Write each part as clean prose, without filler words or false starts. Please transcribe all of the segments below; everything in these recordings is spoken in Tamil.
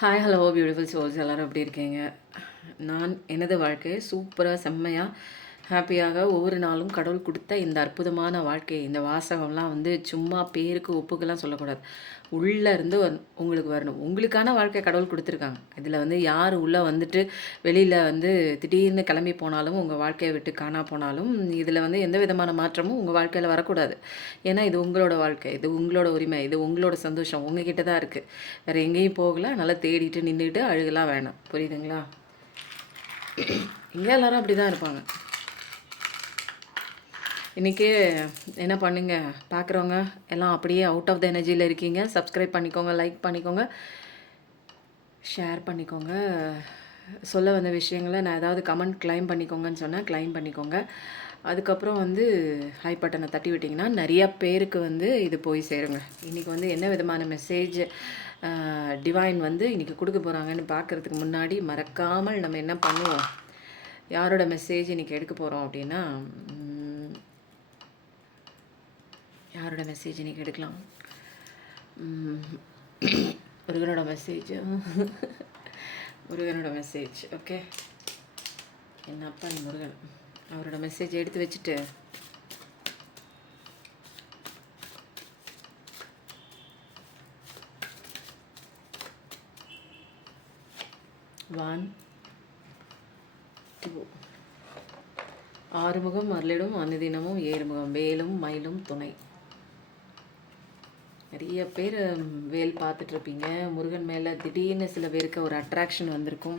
ஹாய் ஹலோ பியூட்டிஃபுல் சோல்ஸ் எல்லோரும் எப்படி இருக்கீங்க? நான் எனது வாழ்க்கையை சூப்பராக செம்மையாக ஹாப்பியாக ஒவ்வொரு நாளும் கடவுள் கொடுத்த இந்த அற்புதமான வாழ்க்கை, இந்த வாசகம்லாம் வந்து சும்மா பேருக்கு ஒப்புக்கெல்லாம் சொல்லக்கூடாது. உள்ளே இருந்து உங்களுக்கு வரணும். உங்களுக்கான வாழ்க்கை கடவுள் கொடுத்துருக்காங்க. இதில் வந்து யார் உள்ளே வந்துட்டு வெளியில் வந்து திடீர்னு கிளம்பி போனாலும், உங்கள் வாழ்க்கையை விட்டு காணா போனாலும், இதில் வந்து எந்த விதமான மாற்றமும் உங்கள் வாழ்க்கையில் வரக்கூடாது. ஏன்னா இது உங்களோட வாழ்க்கை, இது உங்களோட உரிமை, இது உங்களோட சந்தோஷம் உங்ககிட்ட தான் இருக்குது. வேறு எங்கேயும் போகல. நல்லா தேடிட்டு நின்றுட்டு அழுகலாம் வேணாம். புரியுதுங்களா? இங்கே எல்லோரும் அப்படி தான் இருப்பாங்க. இன்றைக்கி என்ன பண்ணுங்க, பார்க்குறவங்க எல்லாம் அப்படியே அவுட் ஆஃப் த எனர்ஜியில் இருக்கீங்க. சப்ஸ்கிரைப் பண்ணிக்கோங்க, லைக் பண்ணிக்கோங்க, ஷேர் பண்ணிக்கோங்க. சொல்ல வந்த விஷயங்களை நான் ஏதாவது கமெண்ட் கிளைம் பண்ணிக்கோங்கன்னு சொன்னேன், கிளைம் பண்ணிக்கோங்க. அதுக்கப்புறம் வந்து ஹை பட்டனை தட்டி விட்டிங்கன்னா நிறையா பேருக்கு வந்து இது போய் சேருங்க. இன்றைக்கி வந்து என்ன விதமான மெசேஜ் டிவைன் வந்து இன்றைக்கி கொடுக்க போகிறாங்கன்னு பார்க்குறதுக்கு முன்னாடி மறக்காமல் நம்ம என்ன பண்ணுவோம், யாரோட மெசேஜ் இன்றைக்கி எடுக்க போகிறோம் அப்படின்னா, யாரோட மெசேஜ் இன்றைக்கி எடுக்கலாம்? முருகனோட மெசேஜ். முருகனோட மெசேஜ். ஓகே, என்ன அப்பா முருகன் அவரோட மெசேஜ் எடுத்து வச்சுட்டு ஒன் டூ ஆறுமுகம் அருளிடும் அனுதினமும் ஏறுமுகம் வேலும் மயிலும் துணை. நிறைய பேர் வேல் பார்த்துட்ருப்பீங்க. முருகன் மேலே திடீர்னு சில பேருக்கு ஒரு அட்ராக்ஷன் வந்திருக்கும்.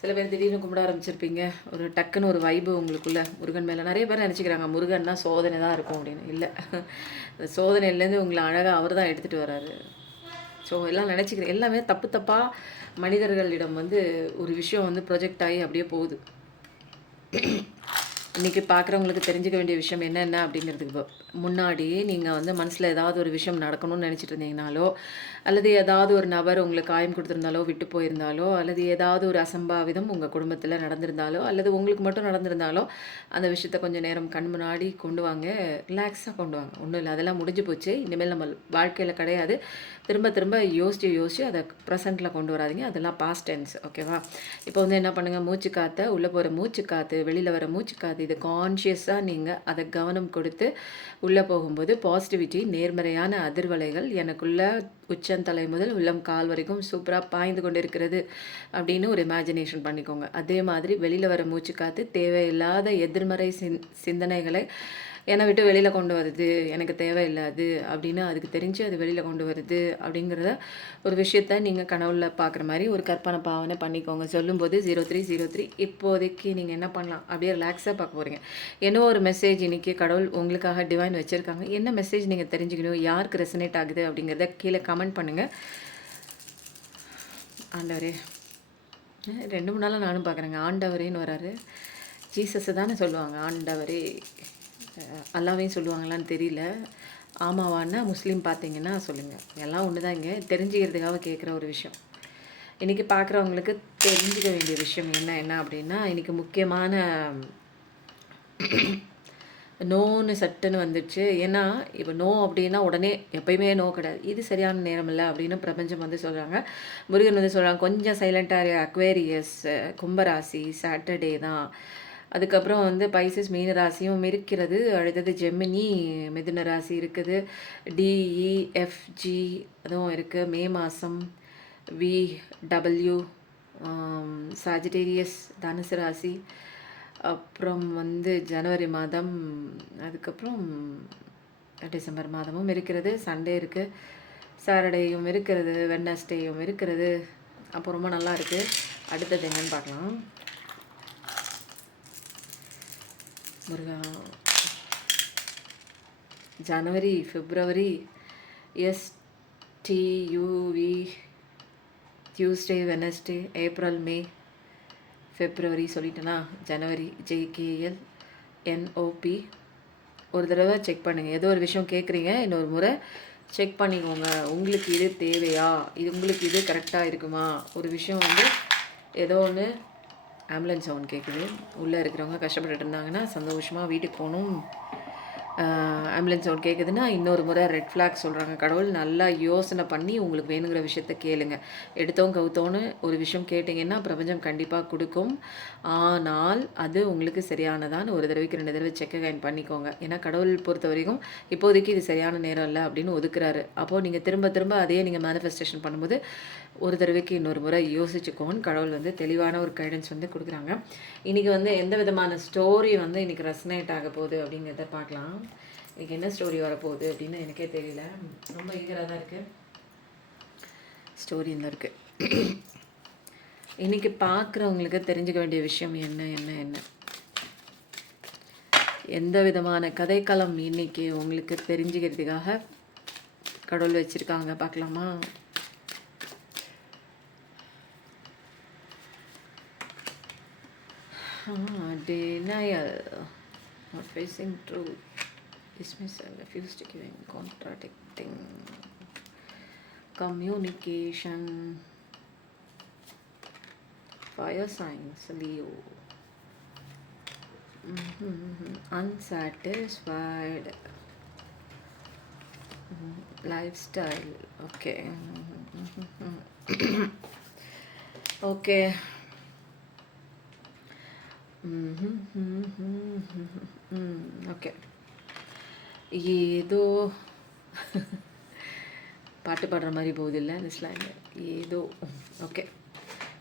சில பேர் திடீர்னு கும்பிட ஆரம்பிச்சிருப்பீங்க. ஒரு டக்குன்னு ஒரு வைப்பு உங்களுக்குள்ள முருகன் மேலே. நிறைய பேர் நினச்சிக்கிறாங்க முருகன்னா சோதனை தான் இருக்கும் அப்படின்னு. இல்லை, சோதனையிலேருந்து உங்களை அழகாக அவர் தான் எடுத்துகிட்டு வர்றாரு. ஸோ எல்லாம் நினச்சிக்கிறேன். எல்லாமே தப்பு தப்பாக மனிதர்களிடம் வந்து ஒரு விஷயம் வந்து ப்ரொஜெக்ட் ஆகி அப்படியே போகுது. இன்றைக்கி பார்க்குறவங்களுக்கு தெரிஞ்சுக்க வேண்டிய விஷயம் என்னென்ன அப்படிங்கிறதுக்கு முன்னாடி நீங்கள் வந்து மனசில் ஏதாவது ஒரு விஷயம் நடக்கணும்னு நினச்சிட்டு இருந்தீங்கனாலோ, அல்லது ஏதாவது ஒரு நபர் உங்களுக்கு காயம் கொடுத்துருந்தாலோ, விட்டு போயிருந்தாலோ, அல்லது ஏதாவது ஒரு அசம்பாவிதம் உங்கள் குடும்பத்தில் நடந்திருந்தாலோ, அல்லது உங்களுக்கு மட்டும் நடந்திருந்தாலோ, அந்த விஷயத்த கொஞ்சம் நேரம் கண் முன்னாடி கொண்டு வாங்க. ரிலாக்ஸாக கொண்டு வாங்க. ஒன்றும் இல்லை, அதெல்லாம் முடிஞ்சு போச்சு. இனிமேல் நம்ம வாழ்க்கையில் கிடையாது. திரும்ப திரும்ப யோசித்து அதை ப்ரெசண்ட்டில் கொண்டு வராதிங்க. அதெல்லாம் பாஸ்ட் டென்ஸ். ஓகேவா? இப்போ வந்து என்ன பண்ணுங்கள், மூச்சு காற்றை உள்ளே போகிற மூச்சு காற்று, வெளியில் வர மூச்சு காற்று, இது கான்ஷியஸாக நீங்கள் அதை கவனம் கொடுத்து உள்ளே போகும்போது பாசிட்டிவிட்டி, நேர்மறையான அதிர்வலைகள் எனக்குள்ள உச்சந்தலை முதல் உள்ளம் கால் வரைக்கும் சூப்பராக பாய்ந்து கொண்டு இருக்கிறது அப்படின்னு ஒரு இமேஜினேஷன் பண்ணிக்கோங்க. அதே மாதிரி வெளியில் வர மூச்சு காற்று தேவையில்லாத எதிர்மறை சிந்தனைகளை என்னை விட்டு வெளியில் கொண்டு வருது, எனக்கு தேவையில்லாது அப்படின்னு அதுக்கு தெரிஞ்சு அது வெளியில் கொண்டு வருது அப்படிங்கிறத ஒரு விஷயத்த நீங்கள் கனவுல பார்க்குற மாதிரி ஒரு கற்பனை பாவனை பண்ணிக்கோங்க. சொல்லும்போது 0303 இப்போதைக்கு நீங்கள் என்ன பண்ணலாம், அப்படியே ரிலாக்ஸாக பார்க்க போகிறீங்க. என்ன ஒரு மெசேஜ் இன்றைக்கி கடவுள் உங்களுக்காக டிவைன் வச்சுருக்காங்க, என்ன மெசேஜ் நீங்கள் தெரிஞ்சுக்கணும், யாருக்கு ரெசனேட் ஆகுது அப்படிங்கிறத கீழே கமெண்ட் பண்ணுங்கள். ஆண்டவரே, 2-3 நாளாக நானும் பார்க்குறேங்க. ஆண்டவரேன்னு வராரு. ஜீசஸை தானே சொல்லுவாங்க ஆண்டவரே. அல்லாவையும் சொல்லுவாங்களான்னு தெரியல. ஆமாவான்னா முஸ்லீம் பார்த்தீங்கன்னா சொல்லுங்கள். எல்லாம் ஒன்று தான். இங்கே தெரிஞ்சுக்கிறதுக்காக கேட்குற ஒரு விஷயம். இன்றைக்கி பார்க்குறவங்களுக்கு தெரிஞ்சுக்க வேண்டிய விஷயம் என்ன அப்படின்னா, இன்றைக்கி முக்கியமான நோன்னு சட்டுன்னு வந்துடுச்சு. ஏன்னா இப்போ நோ அப்படின்னா உடனே எப்பயுமே நோ கிடையாது. இது சரியான நேரம் இல்லை அப்படின்னு பிரபஞ்சம் வந்து சொல்கிறாங்க. முருகன் வந்து சொல்கிறாங்க கொஞ்சம் சைலண்ட்டாக. அக்வேரியஸ், கும்பராசி சாட்டர்டே தான். அதுக்கப்புறம் வந்து பைசஸ் மீன ராசியும் இருக்கிறது. அடுத்தது ஜெமினி மிதுன ராசி இருக்குது. டிஇஎஃப்ஜி அதுவும் இருக்குது. மே மாதம் விடபிள்யூ சாஜிடேரியஸ் தனுசு ராசி. அப்புறம் வந்து ஜனவரி மாதம், அதுக்கப்புறம் டிசம்பர் மாதமும் இருக்கிறது. சண்டே இருக்குது, சாட்டர்டேயும் இருக்கிறது, வெட்னஸ்டேயும் இருக்கிறது. அப்போ ரொம்ப நல்லா இருக்குது. அடுத்தது என்னன்னு பார்க்கலாம். முருகா, ஜனவரி, பிப்ரவரி, எஸ்டியூவி, டியூஸ்டே, வெனஸ்டே, ஏப்ரல், மே, பிப்ரவரி சொல்லிட்டேனா, ஜனவரி, ஜேகேஎல், என்ஓபி. ஒரு தடவை செக் பண்ணுங்கள். ஏதோ ஒரு விஷயம் கேட்குறீங்க, இன்னொரு முறை செக் பண்ணிக்கோங்க. உங்களுக்கு இது தேவையா, உங்களுக்கு இது கரெக்டாக இருக்குமா? ஒரு விஷயம் வந்து ஏதோ ஒன்று ஆம்புலன்ஸ் சவுண்ட் கேட்குது. உள்ளே இருக்கிறவங்க கஷ்டப்பட்டுட்டு இருந்தாங்கன்னா சந்தோஷமாக வீட்டுக்கு போகணும். ஆம்புலன்ஸ் சவுண்ட் கேட்குதுன்னா இன்னொரு முறை ரெட் ஃப்ளாக் சொல்கிறாங்க. கடவுள் நல்லா யோசனை பண்ணி உங்களுக்கு வேணுங்கிற விஷயத்த கேளுங்க. எடுத்தோம் கவுத்தோன்னு ஒரு விஷயம் கேட்டிங்கன்னா பிரபஞ்சம் கண்டிப்பாக கொடுக்கும். ஆனால் அது உங்களுக்கு சரியானதான்னு ஒரு தடவைக்கு 2 தடவை செக் அகைன் பண்ணிக்கோங்க. ஏன்னா கடவுள் பொறுத்த வரைக்கும் இப்போதைக்கு இது சரியான நேரம் இல்லை அப்படின்னு ஒதுக்குறாரு. அப்போது நீங்கள் திரும்ப திரும்ப அதையே நீங்கள் மேனிஃபெஸ்டேஷன் பண்ணும்போது ஒரு தடவைக்கு இன்னொரு முறை யோசிச்சுக்கோன்னு கடவுள் வந்து தெளிவான ஒரு கைடன்ஸ் வந்து கொடுக்குறாங்க. இன்றைக்கி வந்து எந்த விதமான ஸ்டோரி வந்து இன்றைக்கி ரெசனேட் ஆக போகுது அப்படிங்கிறத பார்க்கலாம். இன்றைக்கி என்ன ஸ்டோரி வரப்போகுது அப்படின்னு எனக்கே தெரியல. ரொம்ப ஈகராக தான் இருக்குது. ஸ்டோரி தான் இருக்குது. இன்றைக்கி பார்க்குறவங்களுக்கு தெரிஞ்சுக்க வேண்டிய விஷயம் என்ன எந்த விதமான கதைக்களம் இன்றைக்கி உங்களுக்கு தெரிஞ்சுக்கிறதுக்காக கடவுள் வச்சுருக்காங்க பார்க்கலாமா? Denial, not facing truth, dismissal, refuse to give in, contradicting, communication, fire signs, Leo, unsatisfied, lifestyle, okay, okay. Okay, ஏதோ பாட்டு பாடுற மாதிரி போகுது இல்லை இந்த ஸ்லைடில். ஏதோ ஓகே,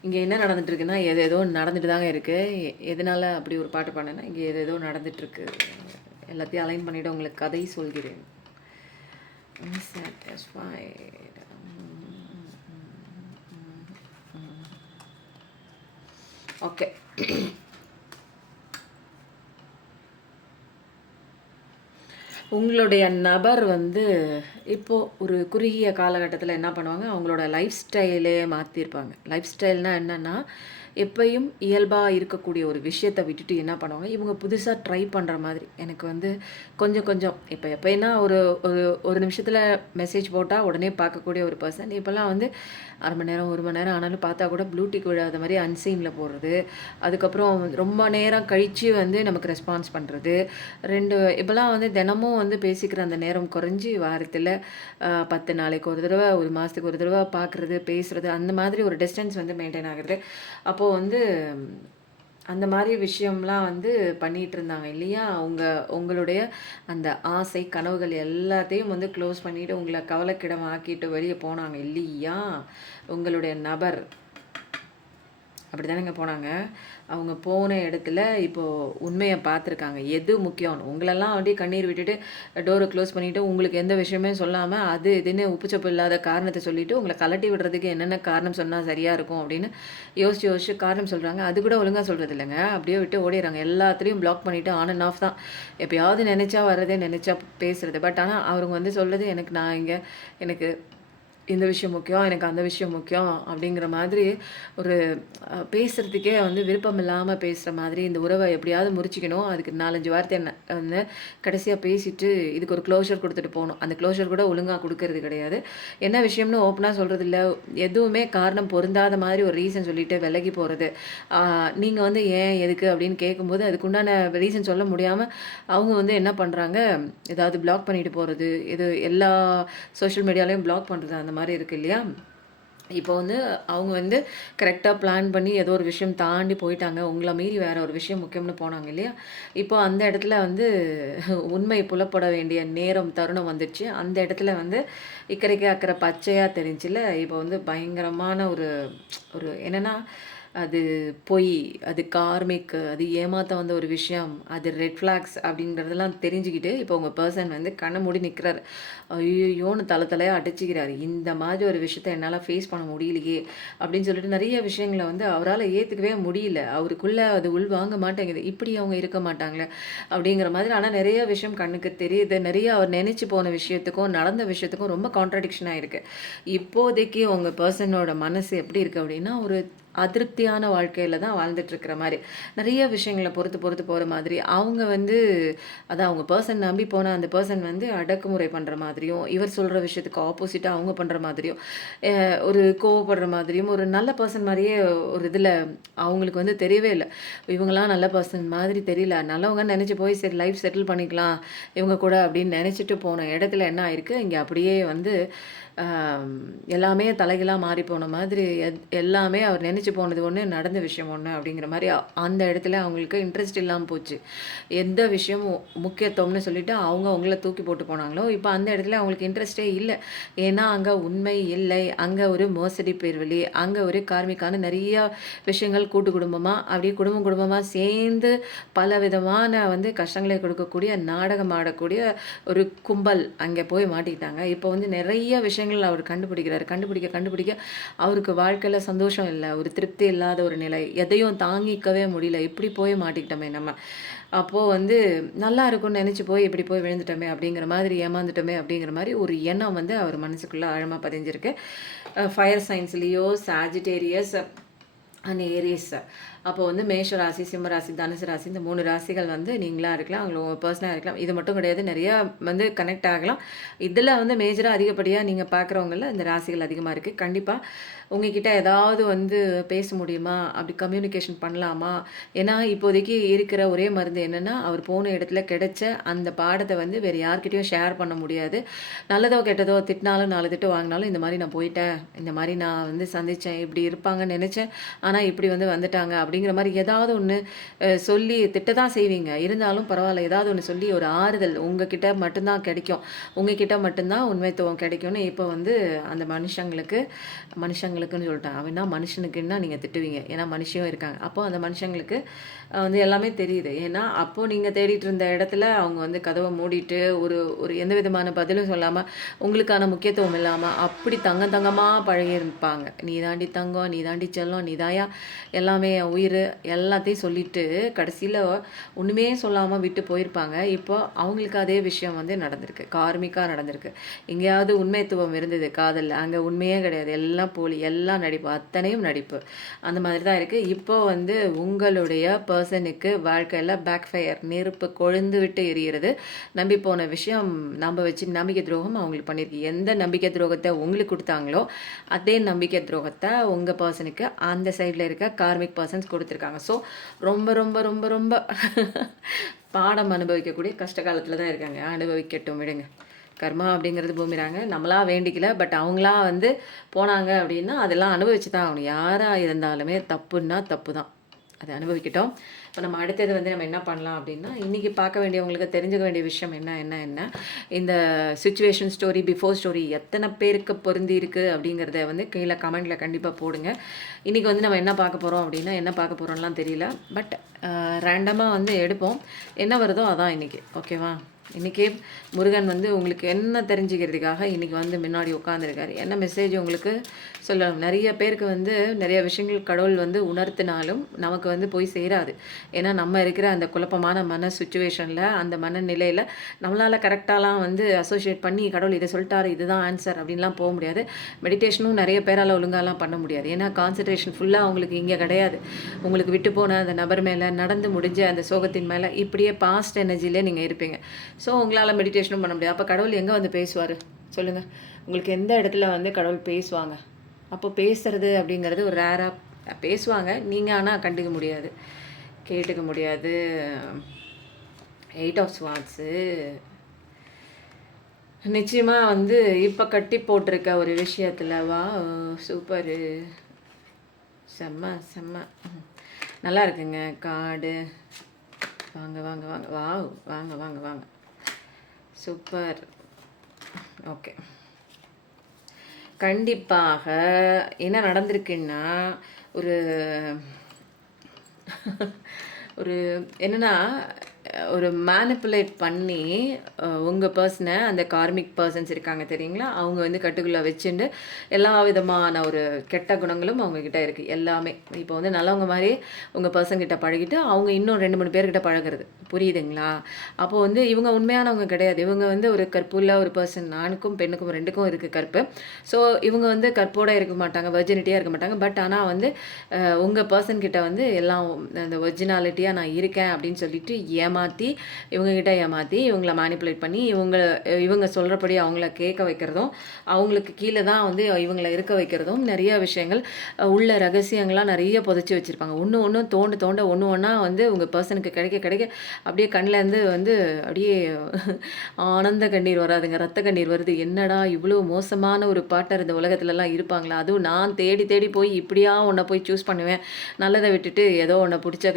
இங்கே என்ன நடந்துட்டுருக்குன்னா ஏதோ நடந்துட்டு தாங்க இருக்குது. எதனால் அப்படி ஒரு பாட்டு பாடினேன்னா இங்கே ஏதோ நடந்துட்டுருக்கு. எல்லாத்தையும் அலைன் பண்ணிவிட்டு உங்களுக்கு கதை சொல்கிறேன். ஓகே, உங்களுடைய நபர் வந்து இப்போது ஒரு குறுகிய காலகட்டத்தில் என்ன பண்ணுவாங்க, அவங்களோட லைஃப் ஸ்டைலே மாற்றிருப்பாங்க. லைஃப் ஸ்டைல்னால் என்னென்னா, எப்பயும் இயல்பாக இருக்கக்கூடிய ஒரு விஷயத்தை விட்டுட்டு என்ன பண்ணுவாங்க, இவங்க புதுசாக ட்ரை பண்ணுற மாதிரி. எனக்கு வந்து கொஞ்சம் கொஞ்சம் எப்போனா ஒரு ஒரு ஒரு நிமிஷத்தில் மெசேஜ் போட்டால் உடனே பார்க்கக்கூடிய ஒரு பர்சன். இப்போல்லாம் வந்து 1/2 மணி நேரம் 1 மணி நேரம் ஆனாலும் பார்த்தா கூட ப்ளூடிக் விழாத மாதிரி அன்சீனில் போடுறது. அதுக்கப்புறம் ரொம்ப நேரம் கழித்து வந்து நமக்கு ரெஸ்பான்ஸ் பண்ணுறது. இப்போல்லாம் வந்து தினமும் வந்து பேசிக்கிற அந்த நேரம் குறைஞ்சி வாரத்தில் 10 நாளைக்கு ஒரு தடவை, ஒரு மாதத்துக்கு ஒரு தடவை பார்க்குறது, பேசுகிறது, அந்த மாதிரி ஒரு டிஸ்டன்ஸ் வந்து மெயின்டைன் ஆகுறது. அப்போது வந்து அந்த மாதிரி விஷயம்லாம் வந்து பண்ணிகிட்டு இருந்தாங்க இல்லையா? உங்களுடைய அந்த ஆசை கனவுகள் எல்லாத்தையும் வந்து க்ளோஸ் பண்ணிவிட்டு உங்களை கவலைக்கிடம் ஆக்கிட்டு வெளியே போனாங்க இல்லையா? உங்களுடைய நபர் அப்படி தானேங்க போனாங்க. அவங்க போன இடத்துல இப்போது உண்மையை பார்த்துருக்காங்க. எது முக்கியம், உங்களெல்லாம் அப்படியே கண்ணீர் விட்டுட்டு டோரை க்ளோஸ் பண்ணிவிட்டு உங்களுக்கு எந்த விஷயமே சொல்லாமல் அது இதுன்னு உப்புச்சப்பு இல்லாத காரணத்தை சொல்லிவிட்டு உங்களை கலட்டி விடுறதுக்கு என்னென்ன காரணம் சொன்னால் சரியாக இருக்கும் அப்படின்னு யோசிச்சு காரணம் சொல்கிறாங்க. அது கூட ஒழுங்காக சொல்கிறது இல்லைங்க. அப்படியே விட்டு ஓடிடுறாங்க. எல்லாத்துலேயும் பிளாக் பண்ணிவிட்டு ஆன் அண்ட் ஆஃப் தான். எப்போயாவது நினச்சா வர்றதே, நினச்சா பேசுகிறது. பட் ஆனால் அவங்க வந்து சொல்கிறது, எனக்கு இந்த விஷயம் முக்கியம், எனக்கு அந்த விஷயம் முக்கியம் அப்படிங்கிற மாதிரி ஒரு பேசுகிறதுக்கே வந்து விருப்பம் இல்லாமல் பேசுகிற மாதிரி. இந்த உறவை எப்படியாவது முறிச்சிக்கணும், அதுக்கு 4-5 வார்த்தை வந்து கடைசியாக பேசிட்டு இதுக்கு ஒரு க்ளோஷர் கொடுத்துட்டு போகணும். அந்த க்ளோஷர் கூட ஒழுங்காக கொடுக்கறது கிடையாது. என்ன விஷயம்னு ஓப்பனாக சொல்கிறது இல்லை. எதுவுமே காரணம் பொருந்தாத மாதிரி ஒரு ரீசன் சொல்லிவிட்டு விலகி போகிறது. நீங்கள் வந்து ஏன் எதுக்கு அப்படின்னு கேட்கும்போது அதுக்குண்டான ரீசன் சொல்ல முடியாமல் அவங்க வந்து என்ன பண்ணுறாங்க, ஏதாவது பிளாக் பண்ணிட்டு போகிறது, இது எல்லா சோஷியல் மீடியாலையும் பிளாக் பண்ணுறது, அந்த மாதிரி இருக்குது இல்லையா? இப்போ வந்து அவங்க வந்து கரெக்டாக பிளான் பண்ணி ஏதோ ஒரு விஷயம் தாண்டி போயிட்டாங்க. உங்களை மீறி வேறு ஒரு விஷயம் முக்கியம்னு போனாங்க இல்லையா? இப்போ அந்த இடத்துல வந்து உண்மை புலப்பட வேண்டிய நேரம் தருணம் வந்துடுச்சு. அந்த இடத்துல வந்து இக்கரைக்கு அக்கறை பச்சையாக தெரிஞ்சில்ல. இப்போ வந்து பயங்கரமான ஒரு என்னென்னா, அது பொய், அது கார்மிக், அது ஏமாற்ற வந்த ஒரு விஷயம், அது ரெட் ஃப்ளாக்ஸ் அப்படிங்கிறதெல்லாம் தெரிஞ்சுக்கிட்டு இப்போ உங்கள் பர்சன் வந்து கண்ணை மூடி நிற்கிறாரு. ஐயோன்னு தலையாக அடிச்சுக்கிறாரு. இந்த மாதிரி ஒரு விஷயத்த என்னால் ஃபேஸ் பண்ண முடியலையே அப்படின்னு சொல்லிட்டு நிறைய விஷயங்களை வந்து அவரால் ஏற்றுக்கவே முடியல. அவருக்குள்ளே அது உள் வாங்க மாட்டேங்குது. இப்படி அவங்க இருக்க மாட்டாங்களே அப்படிங்கிற மாதிரி. ஆனால் நிறைய விஷயம் கண்ணுக்கு தெரியுது. நிறைய அவர் நினச்சி போன விஷயத்துக்கும் நடந்த விஷயத்துக்கும் ரொம்ப கான்ட்ரடிக்ஷனாக இருக்குது. இப்போதைக்கு உங்கள் பர்சனோட மனசு எப்படி இருக்குது அப்படின்னா, ஒரு அதிருப்தியான வாழ்க்கையில தான் வாழ்ந்துட்டு இருக்கிற மாரி. நிறைய விஷயங்கள பொறுத்து பொறுத்து போற மாதிரி. அவங்க வந்து அதான் அவங்க பெர்சன் நம்பி போன அந்த பெர்சன் வந்து அடக்குமுறை பண்ற மாதிரியும், இவர் சொல்ற விஷயத்துக்கு ஆப்போசிட்டா அவங்க பண்ற மாதிரியும், ஒரு கோவப்படுற மாதிரியும், ஒரு நல்ல பெர்சன் மாரியே ஒரு இதுல அவங்களுக்கு வந்து தெரியவே இல்ல. இவங்கலாம் நல்ல பெர்சன் மாதிரி தெரியல. நல்லவங்கன்னு நெனச்சு போய் சரி லைஃப் செட்டில் பண்ணிக்கலாம் இவங்க கூட அப்படின்னு நெனச்சுட்டு போன இடத்துல என்ன ஆயிருக்கு, இங்க அப்படியே வந்து அம் எல்லாமே தலைகீழா மாறி போன மாதிரி எல்லாமே அவர் நெனச்சு போனது ஒண்ணு, நடந்த விஷயம் ஒண்ணு அப்படிங்கிற மாரி அந்த இடத்துல அவங்களுக்கு இன்ட்ரெஸ்ட் இல்லாம போச்சு. எந்த விஷயமும் முக்கியத்துவம்னு சொல்லிட்டு அவங்க அவங்கள தூக்கி போட்டு போனாங்களோ, இப்ப அந்த இடத்துல அவங்களுக்கு இன்ட்ரெஸ்ட்டே இல்ல. ஏன்னா, அங்க உண்மை இல்லை. அங்க ஒரு மோசடி பேர்வழி, அங்க ஒரு கார்மிக்கான நெறைய விஷயங்கள் கூட்டு குடும்பமா, அப்படியே குடும்பம் குடும்பமா சேர்ந்து பலவிதமான வந்து கஷ்டங்களை கொடுக்கக்கூடிய, நாடகம் ஆடக்கூடிய ஒரு கும்பல் அங்கே போய் மாட்டிக்கிட்டாங்க. இப்போ வந்து நெறைய விஷயங்கள் அவர் கண்டுபிடிக்கிறாரு. கண்டுபிடிக்க அவருக்கு வாழ்க்கையில சந்தோஷம் இல்ல. ஒரு திருப்தி இல்லாத ஒரு நிலை. எதையும் தாங்கிக்கவே முடியல. இப்படி போய் மாட்டிக்கிட்டோமே நம்ம. அப்போ வந்து நல்லா இருக்கும்னு நெனச்சு போய் இப்படி போய் விழுந்துட்டோமே அப்படிங்கிற மாதிரி, ஏமாந்துட்டோமே அப்படிங்கிற மாரி ஒரு எண்ணம் வந்து அவர் மனசுக்குள்ள ஆழமா பதிஞ்சிருக்கு. ஃபயர் சைன்ஸ்லயோ சாஜிடேரியஸ் அண்ட் ஏரிஸ். அப்போ வந்து மேஷ ராசி, சிம்ம ராசி, தனுசு ராசி இந்த 3 ராசிகள் வந்து நீங்களா இருக்கலாம். உங்க பெர்சனா இருக்கலாம். இது மட்டும் கிடையாது. நெறையா வந்து கனெக்ட் ஆகலாம். இதில வந்து மேஜரா அதிகப்படியா நீங்க பார்க்குறவங்கள்ல இந்த ராசிகள் அதிகமா இருக்கு. கண்டிப்பா உங்ககிட்ட ஏதாவது வந்து பேச முடியுமா? அப்படி கம்யூனிகேஷன் பண்ணலாமா? ஏன்னா, இப்போதைக்கு இருக்கிற ஒரே மருந்து என்னன்னா, அவர் போன இடத்துல கிடைச்ச அந்த பாடத்த வந்து வேற யார்கிட்டயும் ஷேர் பண்ண முடியாது. நல்லதோ, கெட்டதோ திட்டினாலும் 4 திட்டு வாங்கினாலும், இந்த மாரி நான் போயிட்டேன். இந்த மாரி நான் வந்து சந்திச்சேன். இப்படி இருப்பாங்கன்னு நெனச்சேன். ஆனா, இப்படி வந்து வந்துட்டாங்க. அப்படிங்கிற மாரி ஏதாவது ஒண்ணு சொல்லி திட்ட தான் செய்வீங்க. இருந்தாலும் பரவால்ல. ஏதாவது ஒண்ணு சொல்லி ஒரு ஆறுதல் உங்ககிட்ட மட்டும் தான் கிடைக்கும். உங்ககிட்ட மட்டும் தான் உண்மைத்துவம் கிடைக்கும்னு இப்போ வந்து அந்த மனுஷங்களுக்குன்னு சொல்லிட்டேன். அவன்னா மனுஷனுக்குன்னா நீங்க திட்டுவீங்க. ஏன்னா மனுஷியும் இருக்காங்க. அப்போ அந்த மனுஷங்களுக்கு வந்து எல்லாமே தெரியுது. ஏன்னா, அப்போ நீங்க தேடிட்டு இருந்த இடத்துல அவங்க வந்து கதவ மூடிட்டு ஒரு ஒரு எந்த விதமான பதிலும் சொல்லாம, உங்களுக்கான முக்கியத்துவம் இல்லாம, அப்படி தங்கம் தங்கமா பழகியிருப்பாங்க. "நீ தாண்டி தங்கம், நீ தாண்டி செல்லம், நீ தான்யா எல்லாமே என் உயிரு" எல்லாத்தையும் சொல்லிட்டு கடைசியில ஒண்ணுமே சொல்லாம விட்டு போயிருப்பாங்க. இப்போ அவங்களுக்கு அதே விஷயம் வந்து நடந்திருக்கு. கார்மிக்கா நடந்திருக்கு. எங்கேயாவது உண்மைத்துவம் இருந்தது காதல்ல. அங்க உண்மையே கிடையாது. எல்லாம் போலி, எல்லாம் நடிப்பு. அத்தனையும் நடிப்பு. அந்த மாதிரி தான் இருக்கு. இப்போ வந்து உங்களுடைய பெர்சனுக்கு வாழ்க்கையில பேக் ஃபயர் நெருப்பு கொழுந்து விட்டு எரியிறது. நம்பி போன விஷயம் நம்ப வச்சு நம்பிக்கை துரோகம் அவங்களுக்கு பண்ணியிருக்கு. எந்த நம்பிக்கை துரோகத்த உங்களுக்கு குடுத்தாங்களோ, அதே நம்பிக்கை துரோகத்த உங்க பெர்சனுக்கு அந்த சைட்ல இருக்க கார்மிக் பெர்சன்ஸ் குடுத்துருக்காங்க. ஸோ ரொம்ப ரொம்ப ரொம்ப ரொம்ப பாடம் அனுபவிக்கக்கூடிய கஷ்ட காலத்துல தான் இருக்காங்க. அனுபவிக்கட்டும் விடுங்க. கர்மா அப்படிங்கிறது பூமிறாங்க. நம்மளா வேண்டிக்கல. பட் அவங்களா வந்து போனாங்க அப்படின்னா, அதெல்லாம் அனுபவிச்சு தான் ஆகணும். யாரா இருந்தாலுமே தப்புன்னா தப்பு தான். அத அனுபவிக்கட்டும். இப்ப நம்ம அடுத்தது வந்து நம்ம என்ன பண்ணலாம் அப்படின்னா, இன்னைக்கு பார்க்க வேண்டியவங்களுக்கு தெரிஞ்சுக்க வேண்டிய விஷயம் என்ன, இந்த சிச்சுவேஷன் ஸ்டோரி, பிஃபோர் ஸ்டோரி எத்தன பேருக்கு பொருந்தி இருக்கு அப்படிங்கிறத வந்து கீழ கமெண்ட்ல கண்டிப்பா போடுங்க. இன்னைக்கு வந்து நம்ம என்ன பார்க்க போறோம் அப்படின்னா, என்ன பார்க்க போறோம்லாம் தெரியல. பட் ரேண்டமா வந்து எடுப்போம். என்ன வருதோ அதான் இன்னைக்கு. ஓகேவா? இன்னைக்கு முருகன் வந்து உங்களுக்கு என்ன தெரிஞ்சுக்கிறதுக்காக இன்னைக்கு வந்து முன்னாடி உட்காந்துருக்காரு. என்ன மெசேஜ் உங்களுக்கு சொல்லணும். நிறைய பேருக்கு வந்து நிறைய விஷயங்கள் கடவுள் வந்து உணர்த்தினாலும் நமக்கு வந்து போய் சேராது. ஏன்னா நம்ம இருக்கிற அந்த குழப்பமான மன சுச்சுவேஷனில் அந்த மனநிலையில் நம்மளால் கரெக்டாலாம் வந்து அசோசியேட் பண்ணி கடவுள் இதை சொல்லிட்டாரு இதுதான் ஆன்சர் அப்படின்லாம் போக முடியாது. மெடிடேஷனும் நிறைய பேரால் ஒழுங்காலாம் பண்ண முடியாது. ஏன்னா கான்சன்ட்ரேஷன் ஃபுல்லாக அவங்களுக்கு இங்கே கிடையாது. உங்களுக்கு விட்டு போன அந்த நபர் மேலே நடந்து முடிஞ்ச அந்த சோகத்தின் மேலே இப்படியே பாஸ்ட் எனர்ஜிலே நீங்கள் இருப்பீங்க. ஸோ உங்களால் மெடிடேஷனும் பண்ண முடியாது. அப்போ கடவுள் எங்கே வந்து பேசுவார் சொல்லுங்கள். உங்களுக்கு எந்த இடத்துல வந்து கடவுள் பேசுவாங்க? அப்போ பேசுறது அப்படிங்கிறது ஒரு ரேராக பேசுவாங்க. நீங்கள் ஆனால் கண்டுக்க முடியாது, கேட்டுக்க முடியாது. 8 ஆஃப் ஸ்வார்ட்ஸு நிச்சயமாக வந்து இப்போ கட்டி போட்டிருக்க ஒரு விஷயத்தில் வா சூப்பரு, செம்ம செம்ம நல்லா இருக்குங்க கார்டு. வாங்க வாங்க வாங்க வாவ் வாங்க வாங்க வாங்க சூப்பர். ஓகே, கண்டிப்பாக என்ன நடந்திருக்குன்னா ஒரு ஒரு என்னன்னா ஒரு மேனிப்புலேட் பண்ணி உங்கள் பர்சனை அந்த கார்மிக் பர்சன்ஸ் இருக்காங்க தெரியுங்களா, அவங்க வந்து கட்டுக்குள்ளே வச்சுட்டு எல்லா விதமான ஒரு கெட்ட குணங்களும் அவங்கக்கிட்ட இருக்குது எல்லாமே. இப்போ வந்து நல்லவங்க மாதிரி உங்கள் பர்சன்கிட்ட பழகிட்டு அவங்க இன்னும் 2 3 பேர்கிட்ட பழகிறது, புரியுதுங்களா? அப்போது வந்து இவங்க உண்மையானவங்க கிடையாது. இவங்க வந்து ஒரு கற்புள்ள ஒரு பர்சன். ஆணுக்கும் பெண்ணுக்கும் 2க்கும் இருக்குது கற்பு. ஸோ இவங்க வந்து கற்போடு இருக்க மாட்டாங்க, வெர்ஜினிட்டியாக இருக்க மாட்டாங்க. பட் ஆனால் வந்து உங்கள் பர்சன்கிட்ட வந்து எல்லாம் அந்த ஒரிஜினாலிட்டியாக நான் இருக்கேன் அப்படின்னு சொல்லிட்டு ஏமாற்றி இவங்ககிட்ட ஏமாற்றி இவங்கள மேனிப்புலேட் பண்ணி இவங்க சொல்கிறபடி அவங்கள கேட்க வைக்கிறதும், அவங்களுக்கு கீழே தான் வந்து இவங்கள இருக்க வைக்கிறதும், நிறைய விஷயங்கள் உள்ள ரகசியங்கள்லாம் நிறைய புதைச்சி வச்சுருப்பாங்க. ஒன்று தோண்ட தோண்ட ஒன்றா வந்து உங்கள் பர்சனுக்கு கிடைக்க கிடைக்க அப்படியே கண்ணிலேருந்து வந்து அப்படியே ஆனந்த கண்ணீர் வராதுங்க, ரத்த கண்ணீர் வருது. என்னடா இவ்வளோ மோசமான ஒரு பார்ட்னர் இந்த உலகத்துலலாம் இருப்பாங்களா? அதுவும் நான் தேடி தேடி போய் இப்படியா ஒன்றை போய் சூஸ் பண்ணுவேன், நல்லதை விட்டுட்டு ஏதோ ஒன்றை பிடிச்ச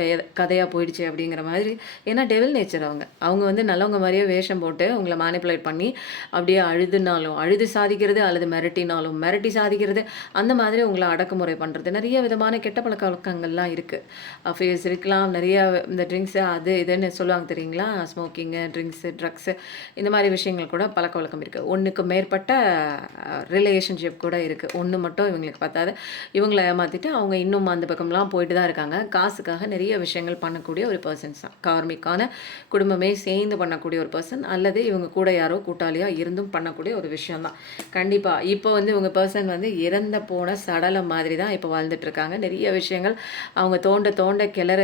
கதையாக போயிடுச்சு அப்படிங்கிற மாதிரி. ஏன்னா டெவில் நேச்சர் அவங்க வந்து நல்லவங்க மாதிரியே வேஷம் போட்டு உங்களை மேனிப்புலேட் பண்ணி அப்படியே அழுது சாதிக்கிறது, அல்லது மிரட்டினாலும் மிரட்டி சாதிக்கிறது, அந்த மாதிரி உங்களை அடக்குமுறை பண்ணுறது. நிறைய விதமான கெட்ட பழக்க வழக்கங்கள்லாம் இருக்குது. அஃபேர்ஸ் இருக்கலாம், நிறைய இந்த ட்ரிங்க்ஸு அது இதுன்னு சொல்லுவாங்க தெரியுங்களா, ஸ்மோக்கிங்கு, ட்ரிங்க்ஸு, ட்ரக்ஸு, இந்த மாதிரி விஷயங்கள் கூட பழக்க வழக்கம் இருக்குது. ஒன்றுக்கு மேற்பட்ட ரிலேஷன்ஷிப் கூட இருக்குது. ஒன்று மட்டும் இவங்களுக்கு பத்தாது, இவங்களை ஏமாற்றிட்டு அவங்க இன்னும் அந்த பக்கம்லாம் போயிட்டு தான் இருக்காங்க. காசுக்காக நிறைய விஷயங்கள் பண்ணக்கூடிய ஒரு பர்சன்ஸ் தான். கார்மிக்கான குடும்பமே சேர்ந்து பண்ணக்கூடிய ஒரு பர்சன், அல்லது இவங்க கூட யாரோ கூட்டாளியாக இருந்தும் பண்ணக்கூடிய ஒரு விஷயம்தான் கண்டிப்பாக. இப்போ வந்து இவங்க பர்சன் வந்து இறந்த போன சடலம் மாதிரி தான் இப்போ வாழ்ந்துட்டுருக்காங்க. நிறைய விஷயங்கள் அவங்க தோண்ட தோண்ட கிளற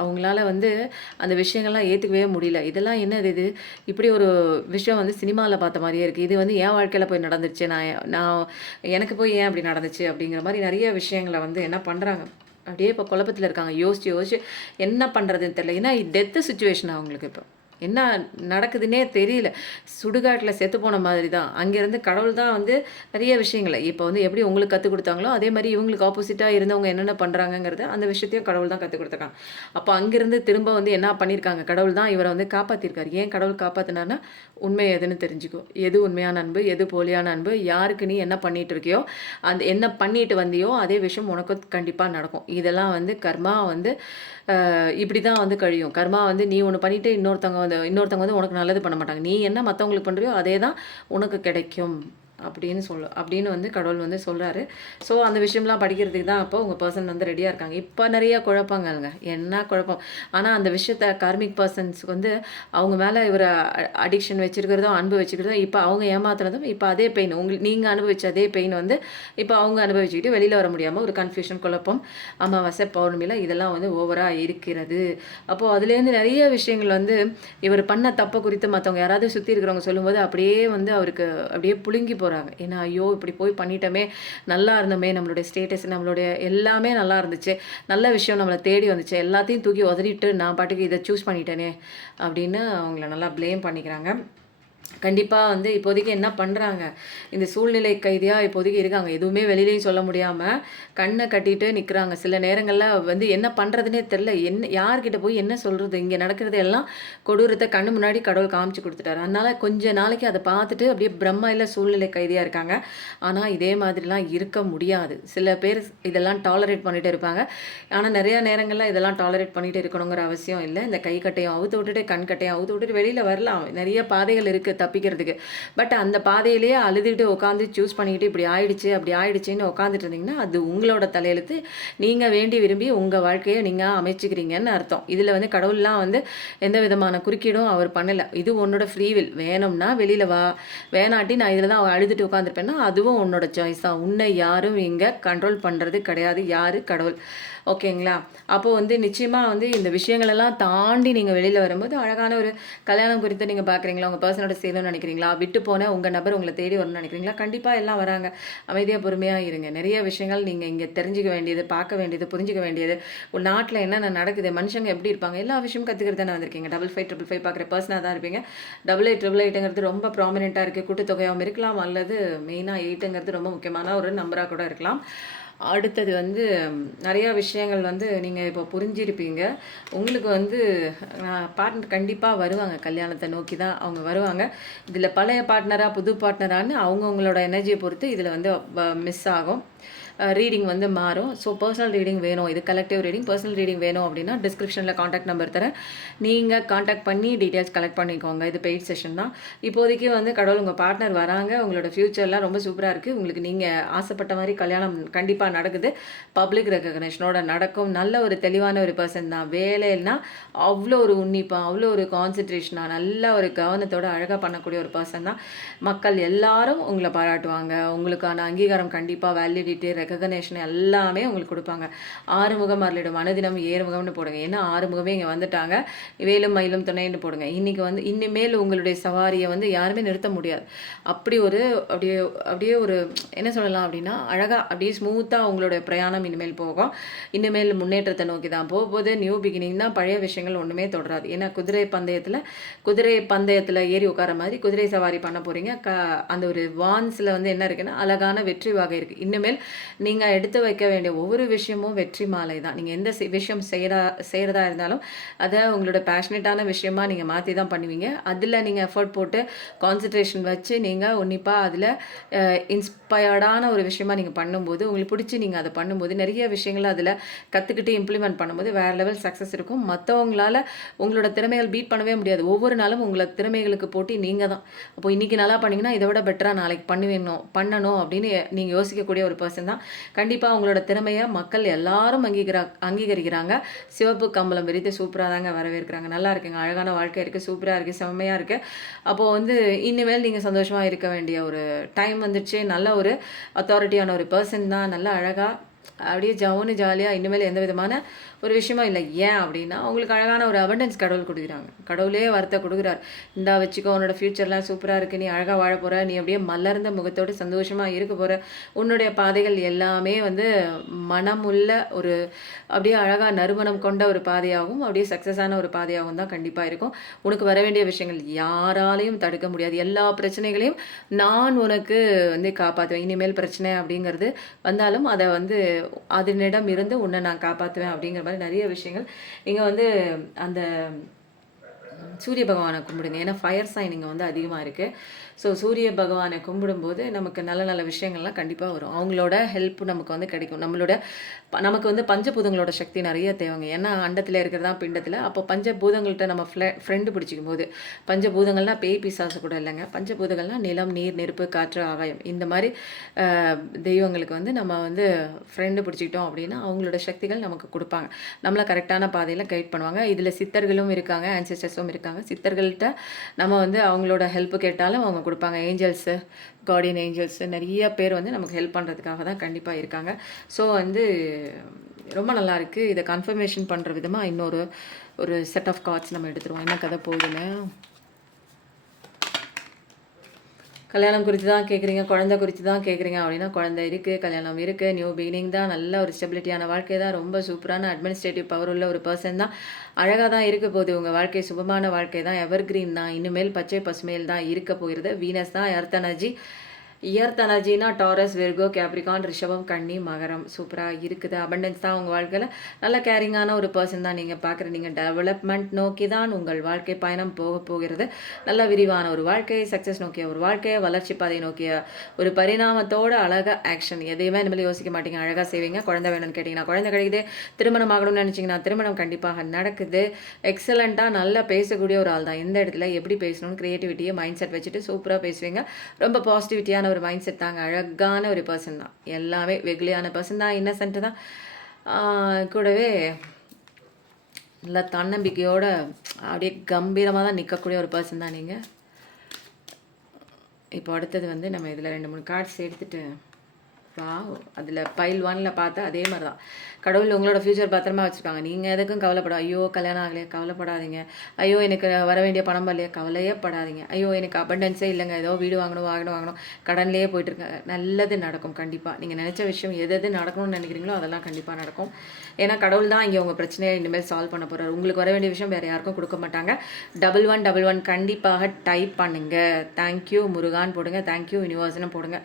அவங்களால வந்து அந்த விஷயங்கள்லாம் ஏற்றுக்கவே முடியல. இதெல்லாம் என்னது இது, இப்படி ஒரு விஷயம் வந்து சினிமாவில் பார்த்த மாதிரியே இருக்குது, இது வந்து என் வாழ்க்கையில் போய் நடந்துருச்சு, நான் எனக்கு போய் ஏன் அப்படி நடந்துச்சு அப்படிங்கிற மாதிரி நிறைய விஷயங்களை வந்து என்ன பண்ணுறாங்க, அப்படியே இப்போ குழப்பத்தில் இருக்காங்க. யோசிச்சு என்ன பண்ணுறதுன்னு தெரியல. ஏன்னா டெத்து சுச்சுவேஷன் அவங்களுக்கு இப்போ என்ன நடக்குதுன்னே தெரியல. சுடுகாட்டில் செத்து போன மாதிரி தான். அங்கேருந்து கடவுள் தான் வந்து நிறைய விஷயங்களை இப்போ வந்து எப்படி உங்களுக்கு கற்றுக் கொடுத்தாங்களோ அதே மாதிரி இவங்களுக்கு ஆப்போசிட்டாக இருந்தவங்க என்னென்ன பண்ணுறாங்கங்கிறது அந்த விஷயத்தையும் கடவுள் தான் கற்றுக் கொடுத்துருக்காங்க. அப்போ அங்கேருந்து திரும்ப வந்து என்ன பண்ணியிருக்காங்க, கடவுள் தான் இவரை வந்து காப்பாற்றிருக்காரு. ஏன் கடவுள் காப்பாற்றினார்னா, உண்மை எதுன்னு தெரிஞ்சுக்கோ, எது உண்மையான அன்பு, எது போலியான அன்பு, யாருக்கு நீ என்ன பண்ணிட்டு இருக்கியோ, அந்த என்ன பண்ணிட்டு வந்தியோ அதே விஷயம் உனக்கு கண்டிப்பாக நடக்கும். இதெல்லாம் வந்து கர்மா வந்து இப்படி தான் வந்து கழியும். கர்மா வந்து நீ ஒன்று பண்ணிவிட்டு இன்னொருத்தவங்க வந்து உனக்கு நல்லது பண்ண மாட்டாங்க. நீ என்ன மற்றவங்களுக்கு பண்ணுறியோ அதே தான் உனக்கு கிடைக்கும் அப்படின்னு வந்து கடவுள் வந்து சொல்கிறாரு. ஸோ அந்த விஷயம்லாம் படிக்கிறதுக்கு தான் அப்போ உங்கள் பர்சன் வந்து ரெடியாக இருக்காங்க. இப்போ நிறைய குழப்பங்கள்ங்க, என்ன குழப்பம். ஆனால் அந்த விஷயத்த கார்மிக் பர்சன்ஸ்க்கு வந்து அவங்க மேலே இவர் அடிக்ஷன் வச்சுருக்கிறதும் அன்பு வச்சுக்கிறதும், இப்போ அவங்க ஏமாத்துறதும், இப்போ அதே பெயின் நீங்கள் அனுபவிச்ச அதே பெயின் வந்து இப்போ அவங்க அனுபவிச்சுக்கிட்டு வெளியில் வர முடியாமல் ஒரு கன்ஃபியூஷன், குழப்பம், அமாவாசை பௌர்ணமியில் இதெல்லாம் வந்து ஓவராக இருக்கிறது. அப்போது அதுலேருந்து நிறைய விஷயங்கள் வந்து இவர் பண்ண தப்பை குறித்து மற்றவங்க யாராவது சுற்றி இருக்கிறவங்க சொல்லும்போது அப்படியே வந்து அவருக்கு அப்படியே புழுங்கி போகிறாங்க. ஏன்னா ஐயோ இப்படி போய் பண்ணிட்டோமே, நல்லா இருந்தோமே, நம்மளுடைய ஸ்டேட்டஸ், நம்மளுடைய எல்லாமே நல்லா இருந்துச்சு, நல்ல விஷயம் நம்மளை தேடி வந்துச்சு, எல்லாத்தையும் தூக்கி உதறிட்டு நான் பாட்டுக்கு இதை சூஸ் பண்ணிட்டேனே அப்படின்னு அவங்கள நல்லா ப்ளேம் பண்ணிக்கிறாங்க. கண்டிப்பாக வந்து இப்போதைக்கு என்ன பண்ணுறாங்க, இந்த சூழ்நிலை கைதியாக இப்போதைக்கு இருக்காங்க. எதுவுமே வெளியிலையும் சொல்ல முடியாமல் கண்ணை கட்டிட்டு நிற்கிறாங்க. சில நேரங்களில் வந்து என்ன பண்ணுறதுனே தெரில, யார்கிட்ட போய் என்ன சொல்கிறது. இங்கே நடக்கிறது எல்லாம் கொடூரத்தை கண்ணு முன்னாடி கடவுள் காமிச்சு கொடுத்துட்டாரு. அதனால் கொஞ்ச நாளைக்கு அதை பார்த்துட்டு அப்படியே பிரம்மையில் சூழ்நிலை கைதியாக இருக்காங்க. ஆனால் இதே மாதிரிலாம் இருக்க முடியாது. சில பேர் இதெல்லாம் டாலரேட் பண்ணிகிட்டு இருப்பாங்க. ஆனால் நிறையா நேரங்களில் இதெல்லாம் டாலரேட் பண்ணிகிட்டு இருக்கணுங்கிற அவசியம் இல்லை. இந்த கை கட்டையும் அவுத்து விட்டுட்டு கண் கட்டையும் அவுத்து விட்டுட்டு வெளியில் வரலாம். நிறைய பாதைகள் இருக்குது தப்பிக்கிறதுக்கு. பட் அந்த பாதையிலேயே அழுதுட்டு உட்காந்து சூஸ் பண்ணிக்கிட்டு இப்படி ஆயிடுச்சு அப்படி ஆயிடுச்சுன்னு உட்காந்துட்டு இருந்தீங்கன்னா அது உங்களோட தலையெழுத்து. நீங்கள் வேண்டி விரும்பி உங்கள் வாழ்க்கையை நீங்கள் அமைச்சுக்கிறீங்கன்னு அர்த்தம். இதில் வந்து கடவுள்லாம் வந்து எந்த விதமான குறுக்கீடும் அவர் பண்ணலை. இது உன்னோட ஃப்ரீவில். வேணும்னா வெளியில் வா, வேணாட்டி நான் இதில் தான் அழுதுட்டு உட்காந்துருப்பேன்னா அதுவும் உன்னோட சாய்ஸ் தான். உன்னை யாரும் இங்கே கண்ட்ரோல் பண்ணுறது கிடையாது. யார்? கடவுள். ஓகேங்களா? அப்போது வந்து நிச்சயமாக வந்து இந்த விஷயங்களெல்லாம் தாண்டி நீங்கள் வெளியில் வரும்போது அழகான ஒரு கல்யாணம் குறித்து நீங்கள் பார்க்குறீங்களா, உங்கள் பர்சனோட சேரணும்னு நினைக்கிறீங்களா, விட்டு போன உங்கள் நபர் உங்களை தேடி வரணும்னு நினைக்கிறீங்களா, கண்டிப்பாக எல்லாம் வராங்க. அமைதியாக பொறுமையாக இருங்க. நிறைய விஷயங்கள் நீங்கள் இங்கே தெரிஞ்சுக்க வேண்டியது, பார்க்க வேண்டியது, புரிஞ்சிக்க வேண்டியது, ஒரு நாட்டில் என்னென்ன நடக்குது, மனுஷங்க எப்படி இருப்பாங்க, எல்லா விஷயமும் கற்றுக்கிறது தானே வந்திருக்கீங்க. 5555 பார்க்குற பர்சனாக தான் இருப்பீங்க. 8888ங்கிறது ரொம்ப ப்ராமினெண்ட்டாக இருக்குது. கூட்டுத்தொகையாகவும் இருக்கலாம், அல்லது மெயினாக 8ங்கிறது ரொம்ப முக்கியமான ஒரு நம்பராக கூட இருக்கலாம். அடுத்தது வந்து நிறையா விஷயங்கள் வந்து நீங்கள் இப்போ புரிஞ்சிருப்பீங்க. உங்களுக்கு வந்து பார்ட்னர் கண்டிப்பாக வருவாங்க. கல்யாணத்தை நோக்கி தான் அவங்க வருவாங்க. இதில் பழைய பார்ட்னராக புது பார்ட்னரான்னு அவங்கவுங்களோட எனர்ஜியை பொறுத்து இதில் வந்து மிஸ் ஆகும். ரீடிங் வந்து மாறும். ஸோ பர்சனல் ரீடிங் வேணும், இது கலெக்டிவ் ரீடிங், பர்சனல் ரீடிங் வேணும் அப்படின்னா டிஸ்கிரிப்ஷனில் காண்டாக்ட் நம்பர் தரேன், நீங்கள் காண்டாக்ட் பண்ணி டீட்டெயில்ஸ் கலெக்ட் பண்ணிக்கோங்க. இது பெய்ட் செஷன் தான். இப்போதைக்கு வந்து கடவுள் உங்கள் பார்ட்னர் வராங்க, உங்களோட ஃப்யூச்சர்லாம் ரொம்ப சூப்பராக இருக்குது, உங்களுக்கு நீங்கள் ஆசைப்பட்ட மாதிரி கல்யாணம் கண்டிப்பாக நடக்குது, பப்ளிக் ரெக்கக்னேஷனோட நடக்கும். நல்ல ஒரு தெளிவான ஒரு பர்சன் தான். வேலைன்னா அவ்வளோ ஒரு உன்னிப்பாக, அவ்வளோ ஒரு கான்சன்ட்ரேஷனாக, நல்ல ஒரு கவனத்தோட அழகாக பண்ணக்கூடிய ஒரு பர்சன் தான். மக்கள் எல்லாரும் உங்களை பாராட்டுவாங்க, உங்களுக்கான அங்கீகாரம் கண்டிப்பாக, வேலிடிட்டி, ரெக்கக்னேஷன் எல்லாமே உங்களுக்கு கொடுப்பாங்க. ஆறுமுகம் அருளிடும் அனுதினம் ஏறுமுகம்னு போடுங்க, ஏன்னா ஆறுமுகமே இங்கே வந்துட்டாங்க. வேலும் மயிலும் துணைன்னு போடுங்க. இன்றைக்கி வந்து இனிமேல் உங்களுடைய சவாரியை வந்து யாருமே நிறுத்த முடியாது. அப்படி ஒரு அப்படியே அப்படியே ஒரு என்ன சொல்லலாம் அப்படின்னா, அழகாக அப்படியே ஸ்மூத்தாக உங்களுடைய பிரயாணம் இனிமேல் போகும். இனிமேல் முன்னேற்றத்தை நோக்கி தான் போகும்போது. நியூ பிகினிங் தான், பழைய விஷயங்கள் ஒன்றுமே தொடராது. ஏன்னா குதிரை பந்தயத்தில் ஏறி உட்கார மாதிரி குதிரை சவாரி பண்ண போகிறீங்க. அந்த ஒரு வான்ஸில் வந்து என்ன இருக்குன்னா, அழகான வெற்றி வகை இருக்குது. இனிமேல் நீங்கள் எடுத்து வைக்க வேண்டிய ஒவ்வொரு விஷயமும் வெற்றி மாலை தான். நீங்கள் எந்த விஷயம் செய்கிறதா இருந்தாலும் அதை உங்களோட பேஷனேட்டான விஷயமா நீங்கள் மாற்றி தான் பண்ணுவீங்க. அதில் நீங்கள் எஃபர்ட் போட்டு கான்சன்ட்ரேஷன் வச்சு நீங்கள் உன்னிப்பாக அதில் இன்ஸ்பயர்டான ஒரு விஷயமா நீங்கள் பண்ணும்போது, உங்களுக்கு பிடிச்சி நீங்கள் அதை பண்ணும்போது, நிறைய விஷயங்களை அதில் கற்றுக்கிட்டு இம்ப்ளிமெண்ட் பண்ணும்போது வேறு லெவல் சக்ஸஸ் இருக்கும். மற்றவங்களால் உங்களோட திறமைகள் பீட் பண்ணவே முடியாது. ஒவ்வொரு நாளும் உங்களை திறமைகளுக்கு போட்டி நீங்கள் தான். அப்போ இன்றைக்கி நல்லா பண்ணிங்கன்னா இதை விட பெட்டராக நாளைக்கு பண்ணணும் அப்படின்னு நீங்கள் யோசிக்கக்கூடிய ஒரு பர்சன் தான். கண்டிப்பாக உங்களோட திறமையை மக்கள் எல்லாரும் அங்கீகரிக்கிறாங்க. சிவப்பு கம்பளம் விரித்து சூப்பராக தாங்க வரவேற்கிறாங்க. நல்லா இருக்குங்க, அழகான வாழ்க்கை இருக்குது, சூப்பராக இருக்குது, செம்மையாக இருக்குது. அப்போது வந்து இனிமேல் நீங்கள் சந்தோஷமாக இருக்க வேண்டிய ஒரு டைம் வந்துடுச்சு. நல்ல ஒரு அத்தாரிட்டியான ஒரு பர்சன் தான். நல்லா அழகாக அப்படியே ஜாலியாக இனிமேல் எந்த விதமான ஒரு விஷயமா இல்லை. ஏன் அப்படின்னா, உங்களுக்கு அழகான ஒரு அபண்டன்ஸ் கடவுள் கொடுக்குறாங்க. கடவுளே வரத்தை கொடுக்குறார். இந்தா வச்சுக்கோ, உன்னோட ஃப்யூச்சர்லாம் சூப்பராக இருக்குது, நீ அழகாக வாழ போகிற, நீ அப்படியே மலர்ந்த முகத்தோடு சந்தோஷமாக இருக்க போகிற, உன்னுடைய பாதைகள் எல்லாமே வந்து மனமுள்ள ஒரு அப்படியே அழகாக நறுமணம் கொண்ட ஒரு பாதையாகவும் அப்படியே சக்ஸஸான ஒரு பாதையாகவும் தான் கண்டிப்பாக இருக்கும். உனக்கு வர வேண்டிய விஷயங்கள் யாராலையும் தடுக்க முடியாது. எல்லா பிரச்சனைகளையும் நான் உனக்கு வந்து காப்பாற்றுவேன். இனிமேல் பிரச்சனை அப்படிங்கிறது வந்தாலும் அதை வந்து அதனிடம் இருந்து உன்னை நான் காப்பாற்றுவேன் அப்படிங்கிற மாதிரி நிறைய விஷயங்கள் இங்கே வந்து அந்த சூரிய பகவானை கும்பிடுங்க. ஏன்னா ஃபயர் சைன் இங்கே வந்து அதிகமாக இருக்குது. ஸோ சூரிய பகவானை கும்பிடும்போது நமக்கு நல்ல நல்ல விஷயங்கள்லாம் கண்டிப்பாக வரும். அவங்களோட ஹெல்ப் நமக்கு வந்து கிடைக்கும். நமக்கு வந்து பஞ்சபூதங்களோட சக்தி நிறைய தேவைங்க. ஏன்னா அண்டத்தில் இருக்கிறதா பிண்டத்தில். அப்போ பஞ்சபூதங்கள்கிட்ட நம்ம ஃப்ரெண்டு பிடிச்சிக்கும் போது, பஞ்சபூதங்கள்லாம் பேய் பிசாசு கூட இல்லைங்க. பஞ்சபூதங்கள்லாம் நிலம், நீர், நெருப்பு, காற்று, ஆகாயம், இந்த மாதிரி தெய்வங்களுக்கு வந்து நம்ம வந்து ஃப்ரெண்டு பிடிச்சிக்கிட்டோம் அப்படின்னா அவங்களோட சக்திகள் நமக்கு கொடுப்பாங்க. நம்மளை கரெக்டான பாதையில் கைட் பண்ணுவாங்க. இதில் சித்தர்களும் இருக்காங்க, ஆன்செஸ்டர்ஸும் இருக்காங்க. சித்தர்கள்ட்ட நம்ம வந்து அவங்களோட ஹெல்ப் கேட்டாலும் அவங்க கொடுப்பாங்க. ஏஞ்சல்ஸு, கார்டியன் ஏஞ்சல்ஸு நிறைய பேர் வந்து நமக்கு ஹெல்ப் பண்ணுறதுக்காக தான் கண்டிப்பாக இருக்காங்க. ஸோ வந்து ரொம்ப நல்லாயிருக்கு. இதை கன்ஃபர்மேஷன் பண்ணுற விதமாக இன்னொரு செட் ஆஃப் கார்ட்ஸ் நம்ம எடுத்துருவோம். என்ன கதை போகுதுன்னு. கல்யாணம் குறித்து தான் கேட்குறீங்க, குழந்தை குறித்து தான் கேட்குறீங்க அப்படின்னா, குழந்தை இருக்குது, கல்யாணம் இருக்குது, நியூ பிகினிங் தான், நல்ல ஒரு ஸ்டெபிலிட்டியான வாழ்க்கை தான், ரொம்ப சூப்பரான அட்மினிஸ்ட்ரேட்டிவ் பவர் உள்ள ஒரு பர்சன் தான். அழகாக தான் இருக்க போகுது உங்கள் வாழ்க்கை, சுபமான வாழ்க்கை தான், எவர்கிரீன் தான், இனிமேல் பச்சை பசுமையில் தான் இருக்க போகிறது. வீனஸ் தான் எர்த் எனர்ஜினா டாரஸ், விர்கோ, கேப்ரிகான், ரிஷபம், கன்னி, மகரம் சூப்பராக இருக்குது. அபண்டன்ஸ் தான் உங்கள் வாழ்க்கையில். நல்ல கேரிங்கான ஒரு பர்சன் தான் நீங்கள் பார்க்குற. நீங்கள் டெவலப்மெண்ட் நோக்கி தான் உங்கள் வாழ்க்கை பயணம் போகிறது. நல்ல விரிவான ஒரு வாழ்க்கை, சக்ஸஸ் நோக்கிய ஒரு வாழ்க்கையை, வளர்ச்சி பாதை நோக்கிய ஒரு பரிணாமத்தோட அழகாக ஆக்ஷன். எதையுமே இனிமேல் யோசிக்க மாட்டீங்க, அழகாக செய்வீங்க. குழந்தை வேணும்னு கேட்டிங்கன்னா குழந்தை கிடைக்குது. திருமணம் ஆகணும்னு நினச்சிங்கன்னா திருமணம் கண்டிப்பாக நடக்குது. எக்ஸலண்ட்டாக நல்லா பேசக்கூடிய ஒரு ஆள் தான். எந்த இடத்துல எப்படி பேசணும்னு க்ரியேட்டிவிட்டியை மைண்ட் செட் வச்சுட்டு சூப்பராக பேசுவீங்க. ரொம்ப பாசிட்டிவிட்டியான ஒரு மைண்ட் செட் தாங்க. அழகான ஒரு பர்சன் தான். எல்லாமே வெகுளியான பர்சன் தான், இன்னசென்ட் தான். கூடவே நல்லா தன்னம்பிக்கையோட அப்படியே கம்பீரமாக தான் நிற்கக்கூடிய ஒரு பர்சன் தான் நீங்கள். இப்போ அடுத்தது வந்து நம்ம இதில் 2-3 கார்ட்ஸ் எடுத்துகிட்டு அதில் பைல் 1ல் பார்த்தா அதே மாதிரி தான். கடவுள் உங்களோட ஃப்யூச்சர் பத்திரமா வச்சுருக்காங்க. நீங்கள் எதுக்கும் கவலைப்படும். ஐயோ கல்யாணம் ஆகலையே, கவலைப்படாதீங்க. ஐயோ எனக்கு வர வேண்டிய பணம் வரலையே, கவலையே படாதீங்க. ஐயோ எனக்கு அபண்டன்ஸே இல்லைங்க, ஏதோ வீடு வாங்கணும், கடன்லேயே போயிட்டுருக்காங்க. நல்லது நடக்கும் கண்டிப்பாக. நீங்கள் நினச்ச விஷயம் எது நடக்கணும்னு நினைக்கிறீங்களோ அதெல்லாம் கண்டிப்பாக நடக்கும். ஏன்னா கடவுள் தான் இங்கே உங்கள் பிரச்சனையை இனிமேல் சால்வ் பண்ண போகிறார். உங்களுக்கு வர வேண்டிய விஷயம் வேறு யாருக்கும் கொடுக்க மாட்டாங்க. 1111 கண்டிப்பாக டைப் பண்ணுங்கள். தேங்க்யூ முருகான் போடுங்க, தேங்க்யூ யூனிவர்ஸ்னு போடுங்க.